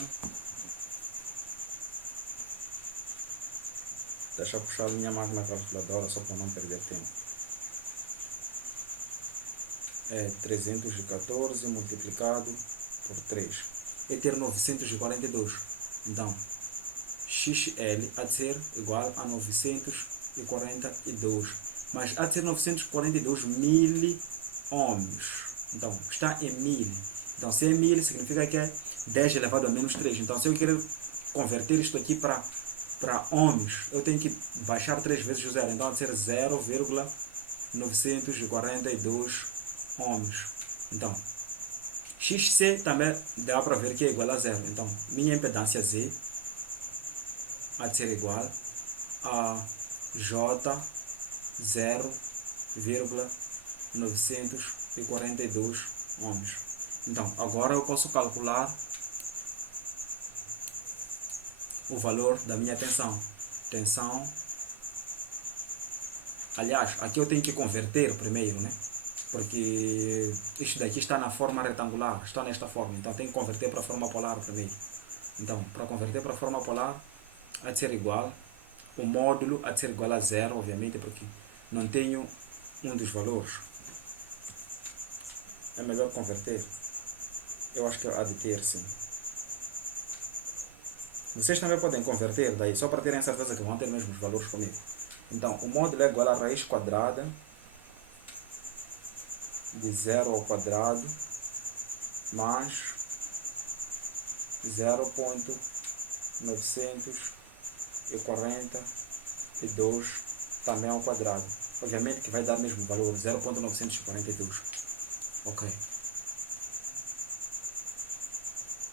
Deixa eu puxar a minha máquina calculadora só para não perder tempo. É 314 multiplicado por 3. É ter 942. Então, XL há de ser igual a 942. Mas há de ser 942 miliohms. Então, está em 1000. Então, se é 1000, significa que é 10 elevado a menos 3. Então, se eu quero converter isto aqui para ohms, eu tenho que baixar 3 vezes o zero. Então, há de ser 0,942 ohms. Então, XC também dá para ver que é igual a zero. Então, minha impedância Z há de ser igual a J 0,942 ohms. Então, agora eu posso calcular o valor da minha tensão. Aliás, aqui eu tenho que converter primeiro, né? Porque isto daqui está na forma retangular, está nesta forma. Então, tenho que converter para a forma polar primeiro. Então, para converter para a forma polar, há de ser igual, o módulo há de ser igual a zero, obviamente, porque não tenho um dos valores. É melhor converter? Eu acho que há de ter, sim. Vocês também podem converter daí, só para terem certeza que vão ter mesmo os valores comigo. Então, o módulo é igual a raiz quadrada de 0 ao quadrado mais 0,942 também ao quadrado. Obviamente que vai dar mesmo valor, 0,942. Ok.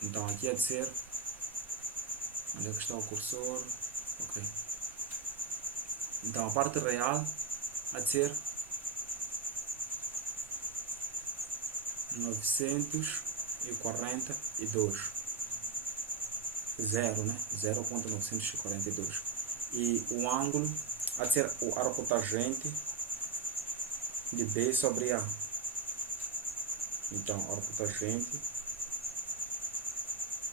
Então aqui há de ser... Onde é que está o cursor? Ok. Então a parte real há de ser 942. 0, né? 0,942. E o ângulo há de ser o arco tangente de B sobre A. Então, arco tangente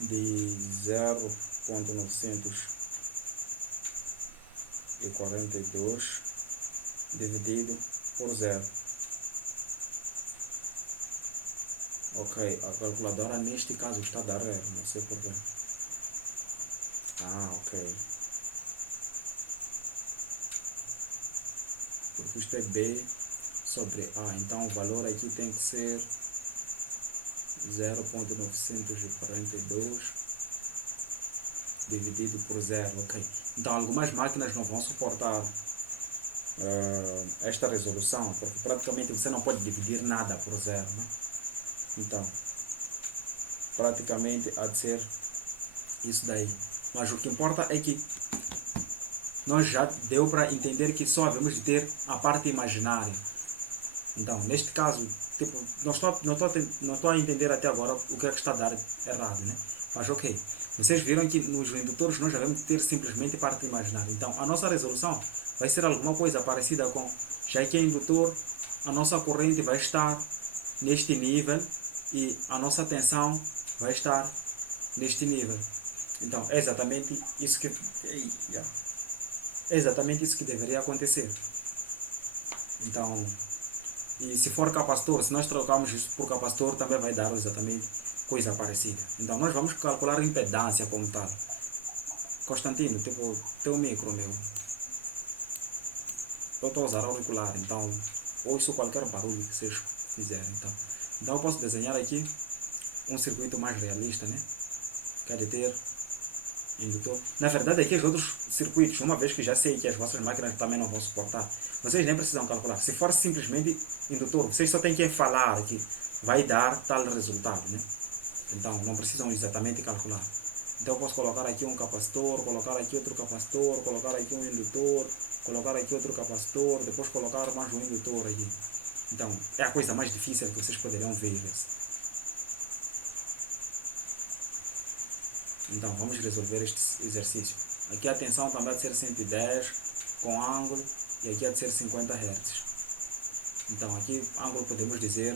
de 0,942 dividido por 0. Ok, a calculadora neste caso está a dar erro, não sei porquê. Ok. Porque isto é B sobre A, então o valor aqui tem que ser 0,942 dividido por 0, ok. Então algumas máquinas não vão suportar esta resolução, porque praticamente você não pode dividir nada por 0, né? Então, praticamente há de ser isso daí. Mas o que importa é que nós já deu para entender que só havemos de ter a parte imaginária. Então, neste caso, tipo, não estou a entender até agora o que é que está a dar errado, né? Mas ok, vocês viram que nos indutores nós já devemos ter simplesmente parte imaginária. Então, a nossa resolução vai ser alguma coisa parecida com, já que é indutor, a nossa corrente vai estar neste nível e a nossa tensão vai estar neste nível. Então, é exatamente isso que deveria acontecer. Então, e se for capacitor, se nós trocarmos isso por capacitor, também vai dar exatamente coisa parecida. Então nós vamos calcular a impedância como tal. Constantino, tipo, teu micro, meu. Eu estou a usar auricular, então ouço qualquer barulho que vocês fizerem. Então eu posso desenhar aqui um circuito mais realista, né? Quer ter indutor. Na verdade, aqui os outros circuitos, uma vez que já sei que as vossas máquinas também não vão suportar, vocês nem precisam calcular. Se for simplesmente indutor, vocês só têm que falar que vai dar tal resultado, né? Então não precisam exatamente calcular. Então eu posso colocar aqui um capacitor, colocar aqui outro capacitor, colocar aqui um indutor, colocar aqui outro capacitor, depois colocar mais um indutor aqui. Então é a coisa mais difícil que vocês poderiam ver. Então vamos resolver este exercício. Aqui a tensão também há de ser 110 com ângulo e aqui há de ser 50 Hz. Então aqui ângulo podemos dizer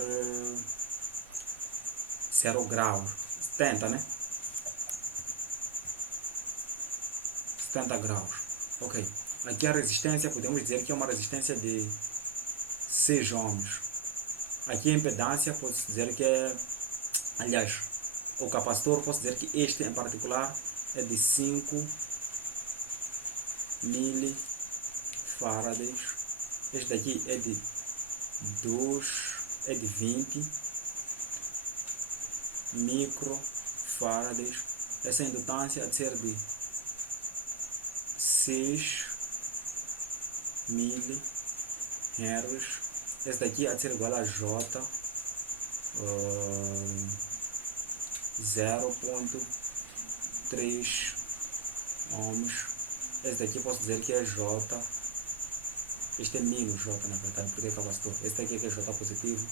0 graus, 70, né? 70 graus. Ok. Aqui a resistência podemos dizer que é uma resistência de 6 ohms. Aqui a impedância pode dizer que é, aliás, o capacitor, posso dizer que este em particular é de 5 milifarads. Este daqui é de 20 microfarads. Essa indutância há de ser de 6 milihertz. Esse daqui há de ser igual a J 0,3 ohms. Esse daqui posso dizer que é J. Este é menos J na verdade, porque é capacitor. Este daqui é que é J positivo,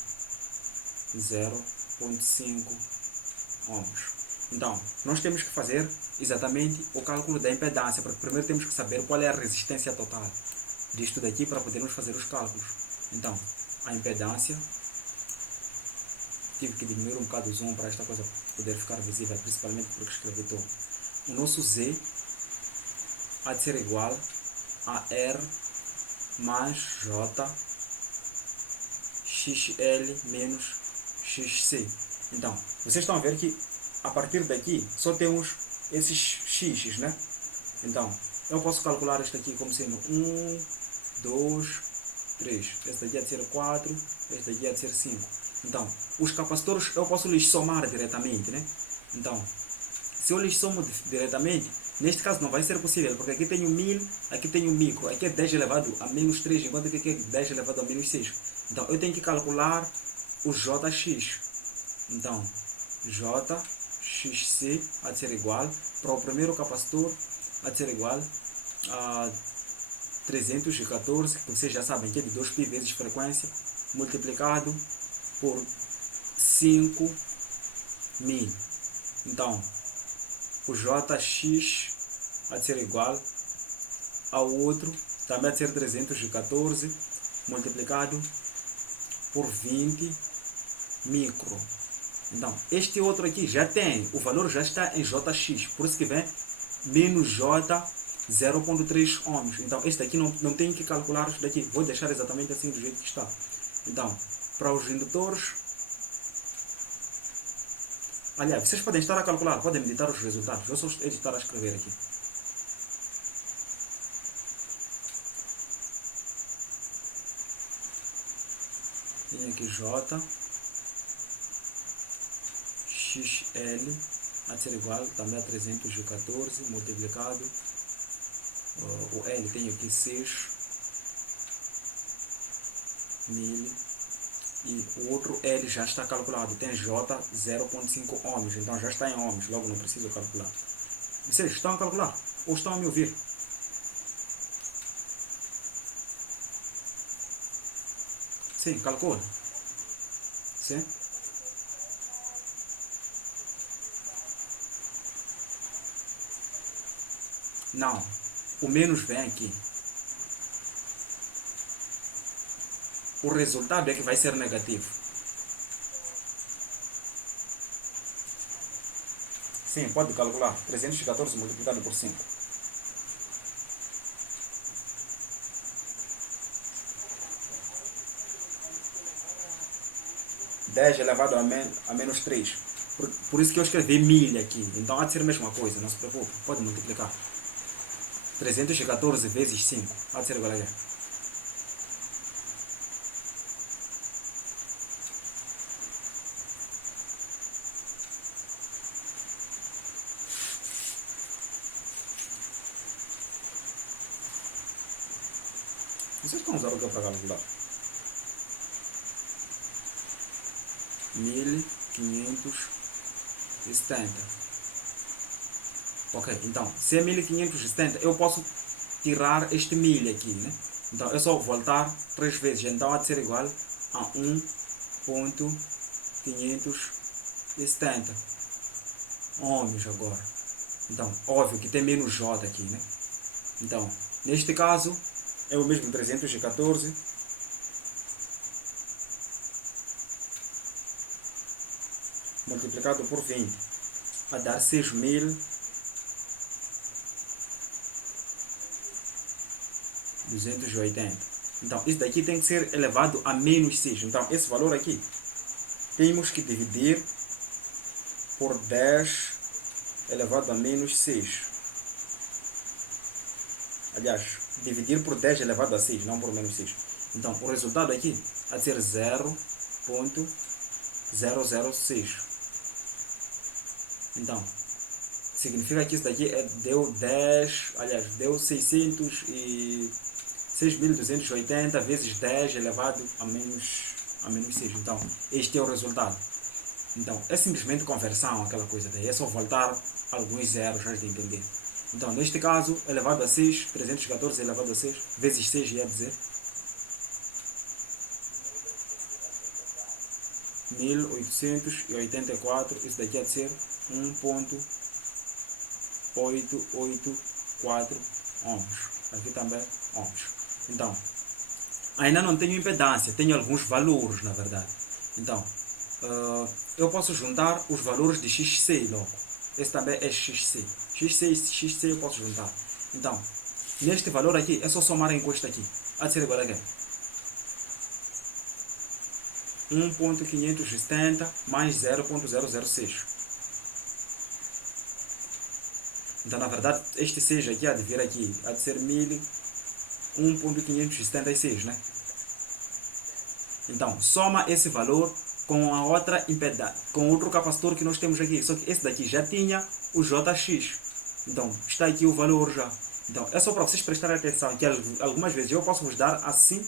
0,5 ohms. Então, nós temos que fazer exatamente o cálculo da impedância, porque primeiro temos que saber qual é a resistência total disto daqui para podermos fazer os cálculos. Então, a impedância, tive que diminuir um bocado o zoom para esta coisa poder ficar visível, principalmente porque escrevi todo. O nosso Z há de ser igual a R mais J XL menos XC. Então, vocês estão a ver que a partir daqui só temos esses X, né? Então, eu posso calcular este aqui como sendo 1, 2, 3. Este aqui há de ser 4, este aqui há de ser 5. Então, os capacitores eu posso lhes somar diretamente, né? Então, se eu lhes somo diretamente, neste caso não vai ser possível, porque aqui tenho 1000, aqui tenho micro, aqui é 10 elevado a menos 3, enquanto que aqui é 10 elevado a menos 6. Então, eu tenho que calcular o JX. Então, JXC há de ser igual, para o primeiro capacitor, há de ser igual a 314, que vocês já sabem que é de 2π vezes frequência, multiplicado por 5000. Então, o JX há de ser igual ao outro, também há de ser 314, multiplicado por 20 micro. Então, este outro aqui já tem, o valor já está em JX, por isso que vem menos J 0.3 ohms. Então, este aqui não tem que calcular isso daqui, vou deixar exatamente assim do jeito que está. Então, para os indutores, aliás, vocês podem estar a calcular, podem meditar os resultados, eu só estar a escrever aqui. Tem aqui J, XL, há de ser igual também a 314, multiplicado, o L tem aqui 6000, e o outro L já está calculado, tem J 0.5 ohms, então já está em ohms, logo não preciso calcular. Vocês estão a calcular? Ou estão a me ouvir? Sim, calcula. Sim? Não, o menos vem aqui. O resultado é que vai ser negativo. Sim, pode calcular. 314 multiplicado por 5. Dez elevado a menos 3. Por isso que eu escrevi 1000 aqui. Então há de ser a mesma coisa, não se preocupe. Pode multiplicar. 314 vezes 5. Há de ser igual a quê? Vocês estão usando o que para calcular? 1570. Ok, então, se é 1570, eu posso tirar este 1000 aqui, né? Então, é só voltar 3 vezes. Então, há de ser igual a 1.570 ohms agora. Então, óbvio que tem menos J aqui, né? Então, neste caso, é o mesmo 314 multiplicado por 20, a dar 6.280. Então, isso daqui tem que ser elevado a menos 6. Então, esse valor aqui, temos que dividir por 10 elevado a menos 6. Aliás, dividir por 10 elevado a 6, não por menos 6. Então, o resultado aqui há de ser 0.006. Então, significa que isso daqui deu 10, aliás, deu 6.280 vezes 10 elevado a menos 6. Então, este é o resultado. Então, é simplesmente conversão, aquela coisa daí. É só voltar alguns zeros antes de entender. Então, neste caso, elevado a 6, 314 elevado a 6, vezes 6, ia dizer 1884, isso daqui ia ser 1.884 ohms. Aqui também ohms. Então, ainda não tenho impedância, tenho alguns valores, na verdade. Então, eu posso juntar os valores de XC logo. Esse também é XC. XC e XC eu posso juntar. Então, neste valor aqui, é só somar com este aqui. Há de ser igual a quê? 1.570 mais 0.006. Então, na verdade, este 6 aqui há de vir aqui, há de ser 1.576, né? Então, soma esse valor com a outra impedância, com outro capacitor que nós temos aqui. Só que esse daqui já tinha o JX. Então, está aqui o valor já. Então, é só para vocês prestarem atenção que algumas vezes eu posso vos dar assim,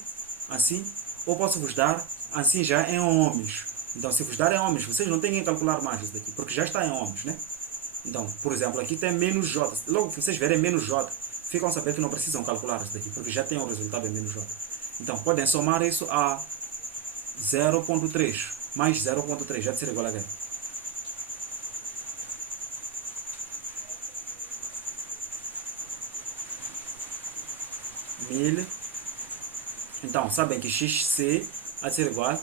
assim, ou posso vos dar assim já em ohms. Então, se vos dar em ohms, vocês não têm que calcular mais isso daqui, porque já está em ohms, né? Então, por exemplo, aqui tem menos J. Logo que vocês verem menos J, ficam a saber que não precisam calcular isso daqui, porque já tem o resultado em menos J. Então, podem somar isso a 0.3 mais 0.3, já de ser igual a quê? Mil. Então, sabem que XC há de ser igual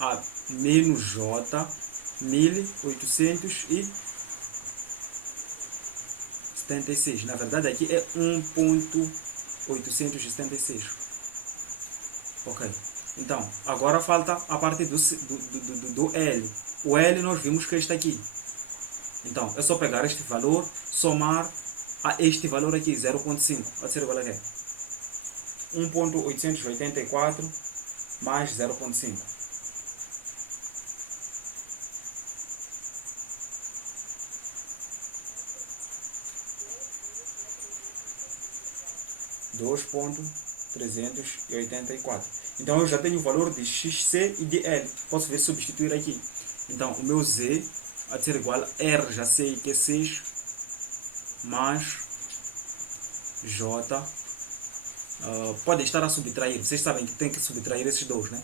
a menos J 1876. Na verdade, aqui é 1.876. Ok. Então, agora falta a parte do L. O L nós vimos que está aqui. Então, é só pegar este valor, somar a este valor aqui, 0.5. Vai ser igual a quê? 1.884 mais 0.5. 2.384. Então eu já tenho o valor de XC e de L. Posso ver substituir aqui. Então o meu Z vai ser igual a R, já sei que é 6 mais J. Pode estar a subtrair. Vocês sabem que tem que subtrair esses dois, né?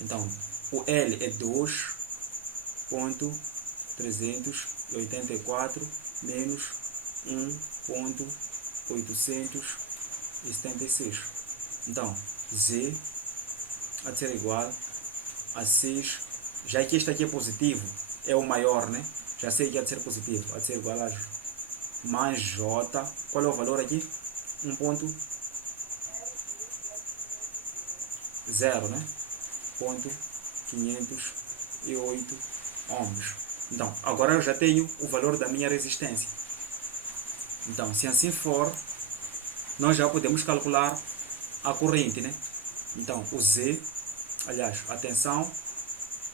Então o L é 2.384 menos 1.876. Então, Z vai ser igual a 6. Já que este aqui é positivo, é o maior, né? Já sei que há de ser positivo. Vai ser igual a mais J. Qual é o valor aqui? 1.0, né? 508 ohms. Então, agora eu já tenho o valor da minha resistência. Então, se assim for, nós já podemos calcular a corrente, né? Então, o Z, aliás, a tensão,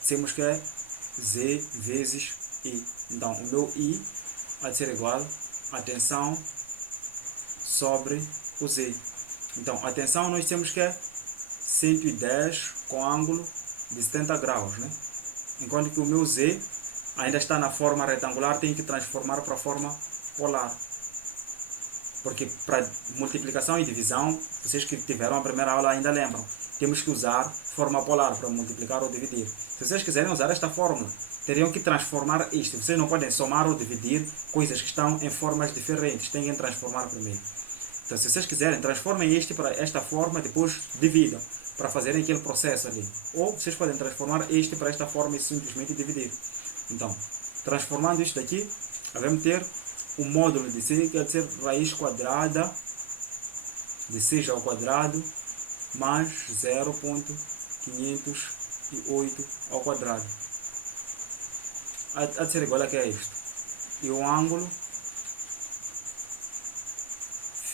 temos que é Z vezes I. Então, o meu I vai ser igual a tensão sobre o Z. Então, a tensão nós temos que é 110 com ângulo de 70 graus, né? Enquanto que o meu Z ainda está na forma retangular, tem que transformar para a forma polar. Porque para multiplicação e divisão, vocês que tiveram a primeira aula ainda lembram, temos que usar forma polar para multiplicar ou dividir. Se vocês quiserem usar esta fórmula, teriam que transformar isto. Vocês não podem somar ou dividir coisas que estão em formas diferentes, têm que transformar primeiro. Então, se vocês quiserem, transformem este para esta forma, depois dividam, para fazerem aquele processo ali. Ou vocês podem transformar este para esta forma e simplesmente dividir. Então, transformando isto daqui, vamos ter o módulo de C, que vai ser raiz quadrada de 6 ao quadrado mais 0.508 ao quadrado. Há de ser igual a que é isto. E o ângulo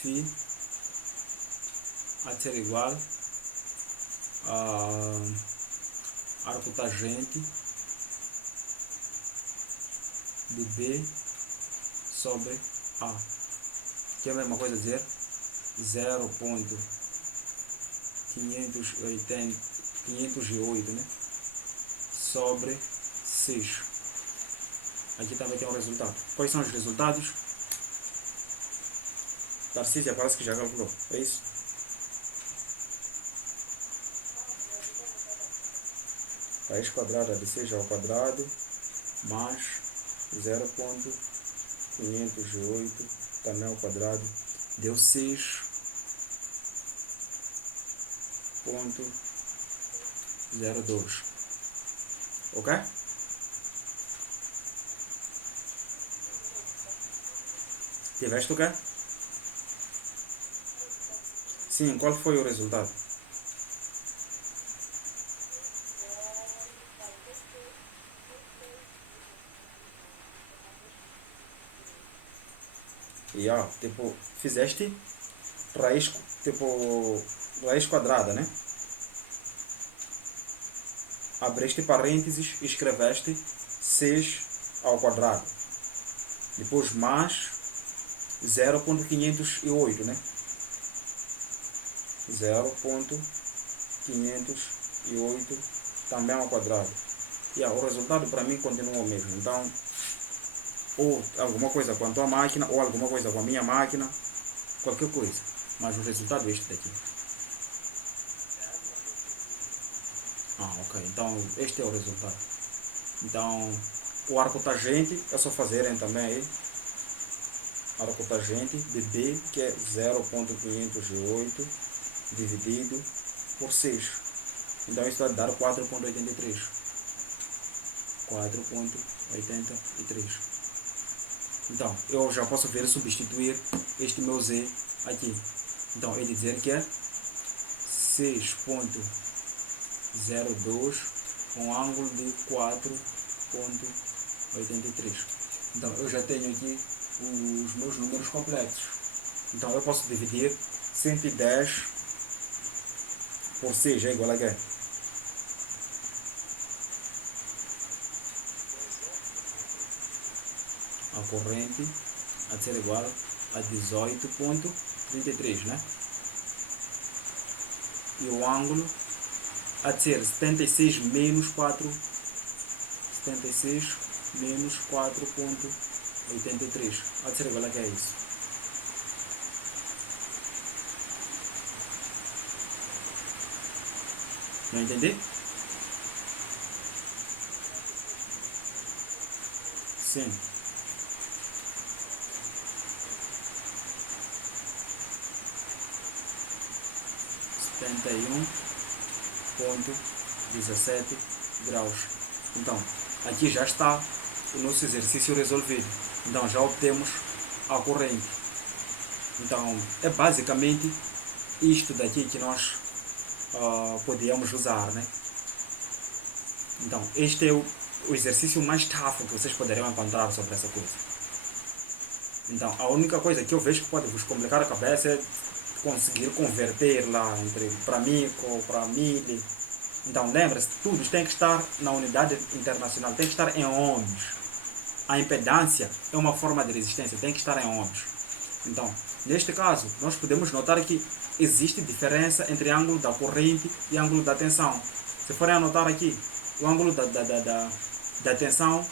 φ há de ser igual a arco tangente de B sobre A, que é a mesma coisa dizer 0.508, né? Sobre 6. Aqui também tem um resultado. Quais são os resultados? Tarcísia parece que já calculou, é isso? Raiz quadrada de 6 ao quadrado mais 0.508 também ao quadrado deu 6.02. Ok? Tiveste o quê? Sim, qual foi o resultado? Tipo, fizeste raiz, tipo, raiz quadrada, né? Abriste parênteses e escreveste 6 ao quadrado. Depois mais 0.508, né? 0.508 também ao quadrado. O resultado para mim continua o mesmo. Então, ou alguma coisa com a tua máquina, ou alguma coisa com a minha máquina, qualquer coisa. Mas o resultado é este daqui. Ok. Então, este é o resultado. Então, o arco tangente é só fazerem também aí. Arco tangente de B, que é 0.508 dividido por 6. Então, isso vai dar 4.83. 4.83. Então, eu já posso ver substituir este meu Z aqui. Então, ele dizer que é 6.02 com ângulo de 4.83. Então, eu já tenho aqui os meus números complexos. Então, eu posso dividir 110 por 6 é igual a quê? A corrente a ser igual a 18.33, né? E o ângulo a ser 76 menos 4, 76 menos 4.83, a ser igual a que é isso? Não entendi? Sim. Setenta e 1.17 graus. Então, aqui já está o nosso exercício resolvido. Então, já obtemos a corrente. Então, é basicamente isto daqui que nós podíamos usar, né? Então, este é o exercício mais tough que vocês poderiam encontrar sobre essa coisa. Então, a única coisa que eu vejo que pode vos complicar a cabeça é conseguir converter lá para micro, para mili. Então, lembre-se, tudo tem que estar na unidade internacional, tem que estar em ohms. A impedância é uma forma de resistência, tem que estar em ohms. Então, neste caso, nós podemos notar que existe diferença entre ângulo da corrente e ângulo da tensão. Se forem anotar aqui, o ângulo da tensão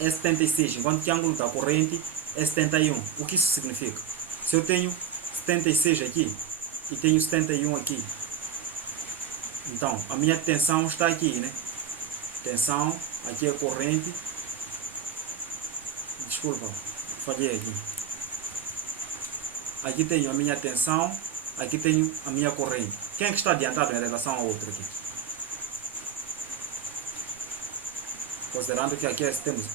é 76, enquanto que o ângulo da corrente é 71. O que isso significa? Se eu tenho 76 aqui e tenho 71 aqui, então a minha tensão está aqui, né? Tensão, aqui é corrente. Desculpa, falhei aqui. Aqui tenho a minha tensão, aqui tenho a minha corrente. Quem é que está adiantado em relação ao outro aqui? Considerando que aqui temos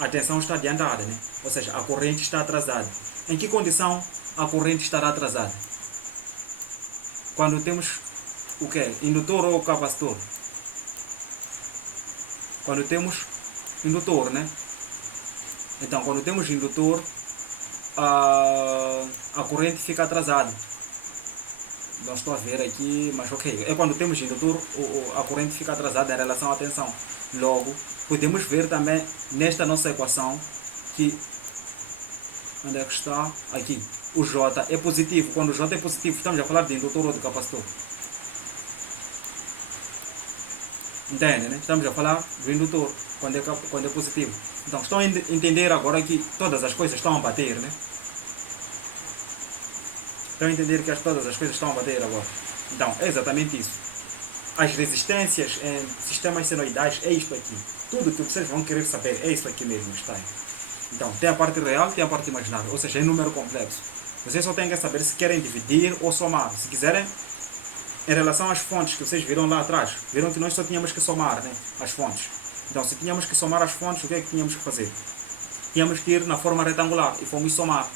a tensão está adiantada, né? Ou seja, a corrente está atrasada. Em que condição a corrente estará atrasada? Quando temos o quê? Indutor ou capacitor? Quando temos indutor, né? Então, quando temos indutor, a corrente fica atrasada. Não estou a ver aqui, mas ok. É quando temos indutor, a corrente fica atrasada em relação à tensão. Logo, podemos ver também nesta nossa equação que, onde é que está? Aqui. O J é positivo. Quando o J é positivo, estamos a falar de indutor ou de capacitor. Entende, né? Estamos a falar do indutor, quando é positivo. Então, estão a entender agora que todas as coisas estão a bater, né? Estão a entender que todas as coisas estão a bater agora. Então, é exatamente isso. As resistências em sistemas senoidais é isto aqui. Tudo que vocês vão querer saber é isso aqui mesmo que está aí. Então, tem a parte real, tem a parte imaginária, ou seja, é número complexo. Vocês só têm que saber se querem dividir ou somar. Se quiserem, em relação às fontes que vocês viram lá atrás, viram que nós só tínhamos que somar, né, as fontes. Então, se tínhamos que somar as fontes, o que é que tínhamos que fazer? Tínhamos que ir na forma retangular e fomos somar.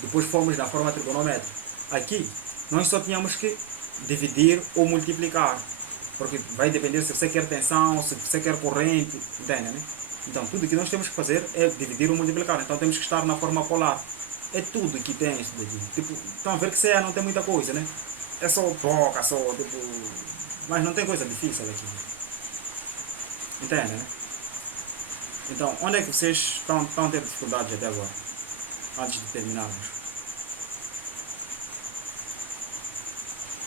Depois fomos na forma trigonométrica. Aqui, nós só tínhamos que dividir ou multiplicar. Porque vai depender se você quer tensão, se você quer corrente, entende, né? Então, tudo que nós temos que fazer é dividir ou multiplicar. Então, temos que estar na forma polar. É tudo que tem isso daqui. Tipo, estão a ver que CA não tem muita coisa, né? É só toca, só, tipo... Mas não tem coisa difícil aqui. Entende, né? Então, onde é que vocês estão a ter dificuldades até agora? Antes de terminarmos.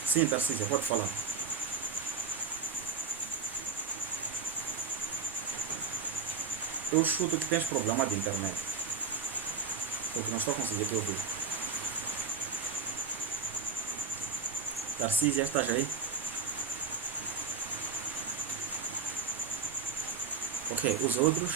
Sim, Tarcísio, pode falar. Eu chuto que tens problema de internet. Porque não estou conseguindo te ouvir. Tarcísio, estás aí? Ok, os outros?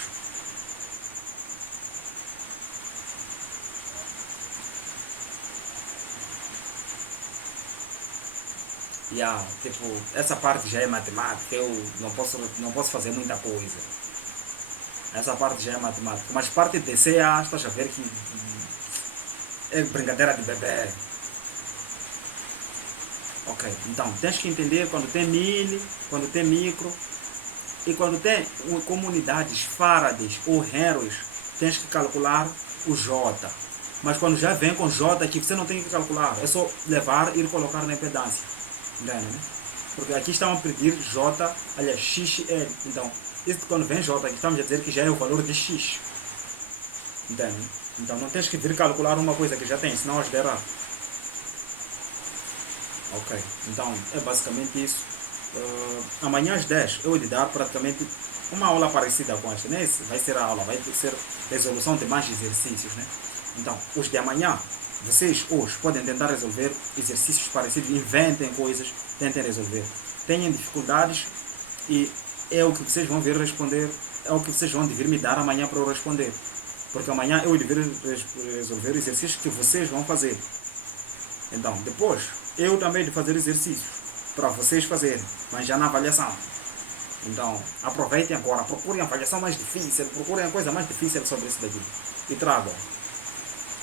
Tipo, essa parte já é matemática, eu não posso fazer muita coisa. Essa parte já é matemática. Mas parte de CA, estás a ver que é brincadeira de bebê. Ok, então tens que entender quando tem mili, quando tem micro e quando tem comunidades Faradays ou Henrys, tens que calcular o J. Mas quando já vem com J aqui, você não tem que calcular, é só levar e ir colocar na impedância. Entende, né? Porque aqui estão a pedir J, aliás, XL. Então, isso quando vem J, aqui estamos a dizer que já é o valor de X. Entende? Então não tens que vir calcular uma coisa que já tem, senão as der errado. Ok, então é basicamente isso. Amanhã às 10 eu vou lhe dar praticamente uma aula parecida com esta, né? Vai ser a aula, vai ser resolução de mais exercícios, né? Então, os de amanhã, vocês hoje podem tentar resolver exercícios parecidos, inventem coisas, tentem resolver. Tenham dificuldades e é o que vocês vão vir responder, é o que vocês vão vir me dar amanhã para eu responder. Porque amanhã eu devo resolver exercícios que vocês vão fazer. Então, depois, eu também de fazer exercícios para vocês fazerem, mas já na avaliação. Então, aproveitem agora, procurem a avaliação mais difícil, procurem a coisa mais difícil sobre isso daqui e tragam.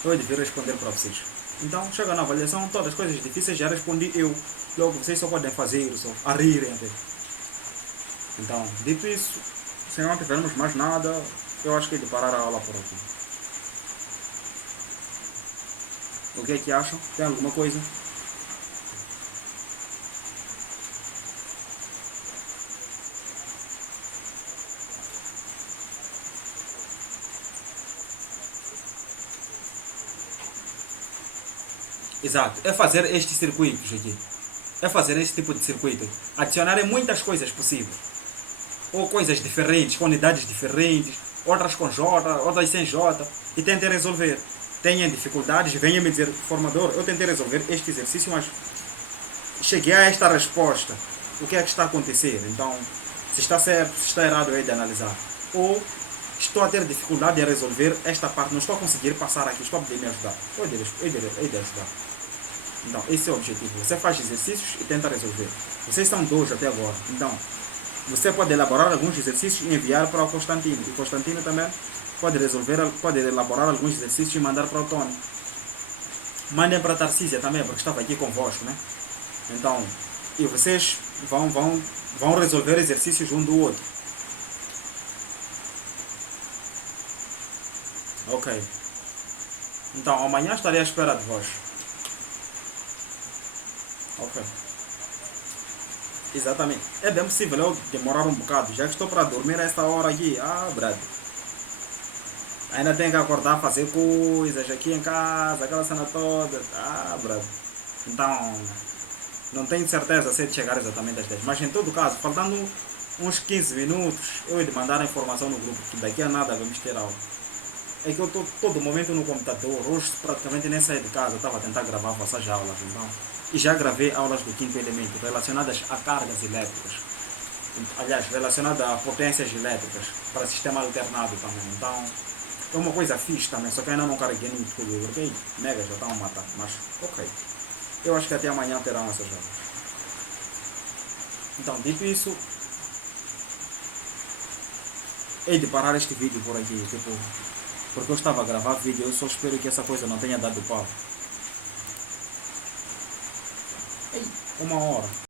Eu devia responder para vocês. Então, chega na avaliação, todas as coisas difíceis já respondi eu. Logo, vocês só podem fazer, só a rirem até. Então, dito isso, se não tivermos mais nada, eu acho que é de parar a aula por aqui. O que é que acham? Tem alguma coisa? Exato, é fazer estes circuitos aqui. É fazer este tipo de circuito. Adicionarem muitas coisas possíveis. Ou coisas diferentes, com unidades diferentes, outras com J, outras sem J, e tentem resolver. Tenham dificuldades, venham me dizer, formador, eu tentei resolver este exercício, mas cheguei a esta resposta. O que é que está a acontecer? Então, se está certo, se está errado, eu hei de analisar. Ou estou a ter dificuldade em resolver esta parte, não estou a conseguir passar aqui, estou a poder me ajudar. Eu hei de ajudar. Então, esse é o objetivo. Você faz exercícios e tenta resolver. Vocês estão dois até agora. Então, você pode elaborar alguns exercícios e enviar para o Constantino. E o Constantino também pode elaborar alguns exercícios e mandar para o Tony. Mandem para a Tarcísia também, porque estava aqui convosco, né? Então, e vocês vão resolver exercícios um do outro. Ok. Então, amanhã estarei à espera de vós. Ok. Exatamente. É bem possível eu demorar um bocado, já que estou para dormir a esta hora aqui. Brad. Ainda tenho que acordar, fazer coisas aqui em casa, aquela cena toda. Brad. Então, não tenho certeza se é de chegar exatamente às 10. Mas em todo caso, faltando uns 15 minutos, eu ia de mandar a informação no grupo, que daqui a nada vamos ter aula. É que eu estou todo momento no computador, hoje praticamente nem saí de casa, estava a tentar gravar vossas aulas, então. E já gravei aulas do quinto elemento, relacionadas a cargas elétricas. Aliás, relacionadas a potências elétricas, para sistema alternado também. Então, é uma coisa fixe também, só que ainda não carreguei no YouTube, ok? Mega já estão a matar, mas ok. Eu acho que até amanhã terão essas aulas. Então, dito isso, hei de parar este vídeo por aqui, tipo, porque eu estava a gravar vídeo, eu só espero que essa coisa não tenha dado pau. 1 hora.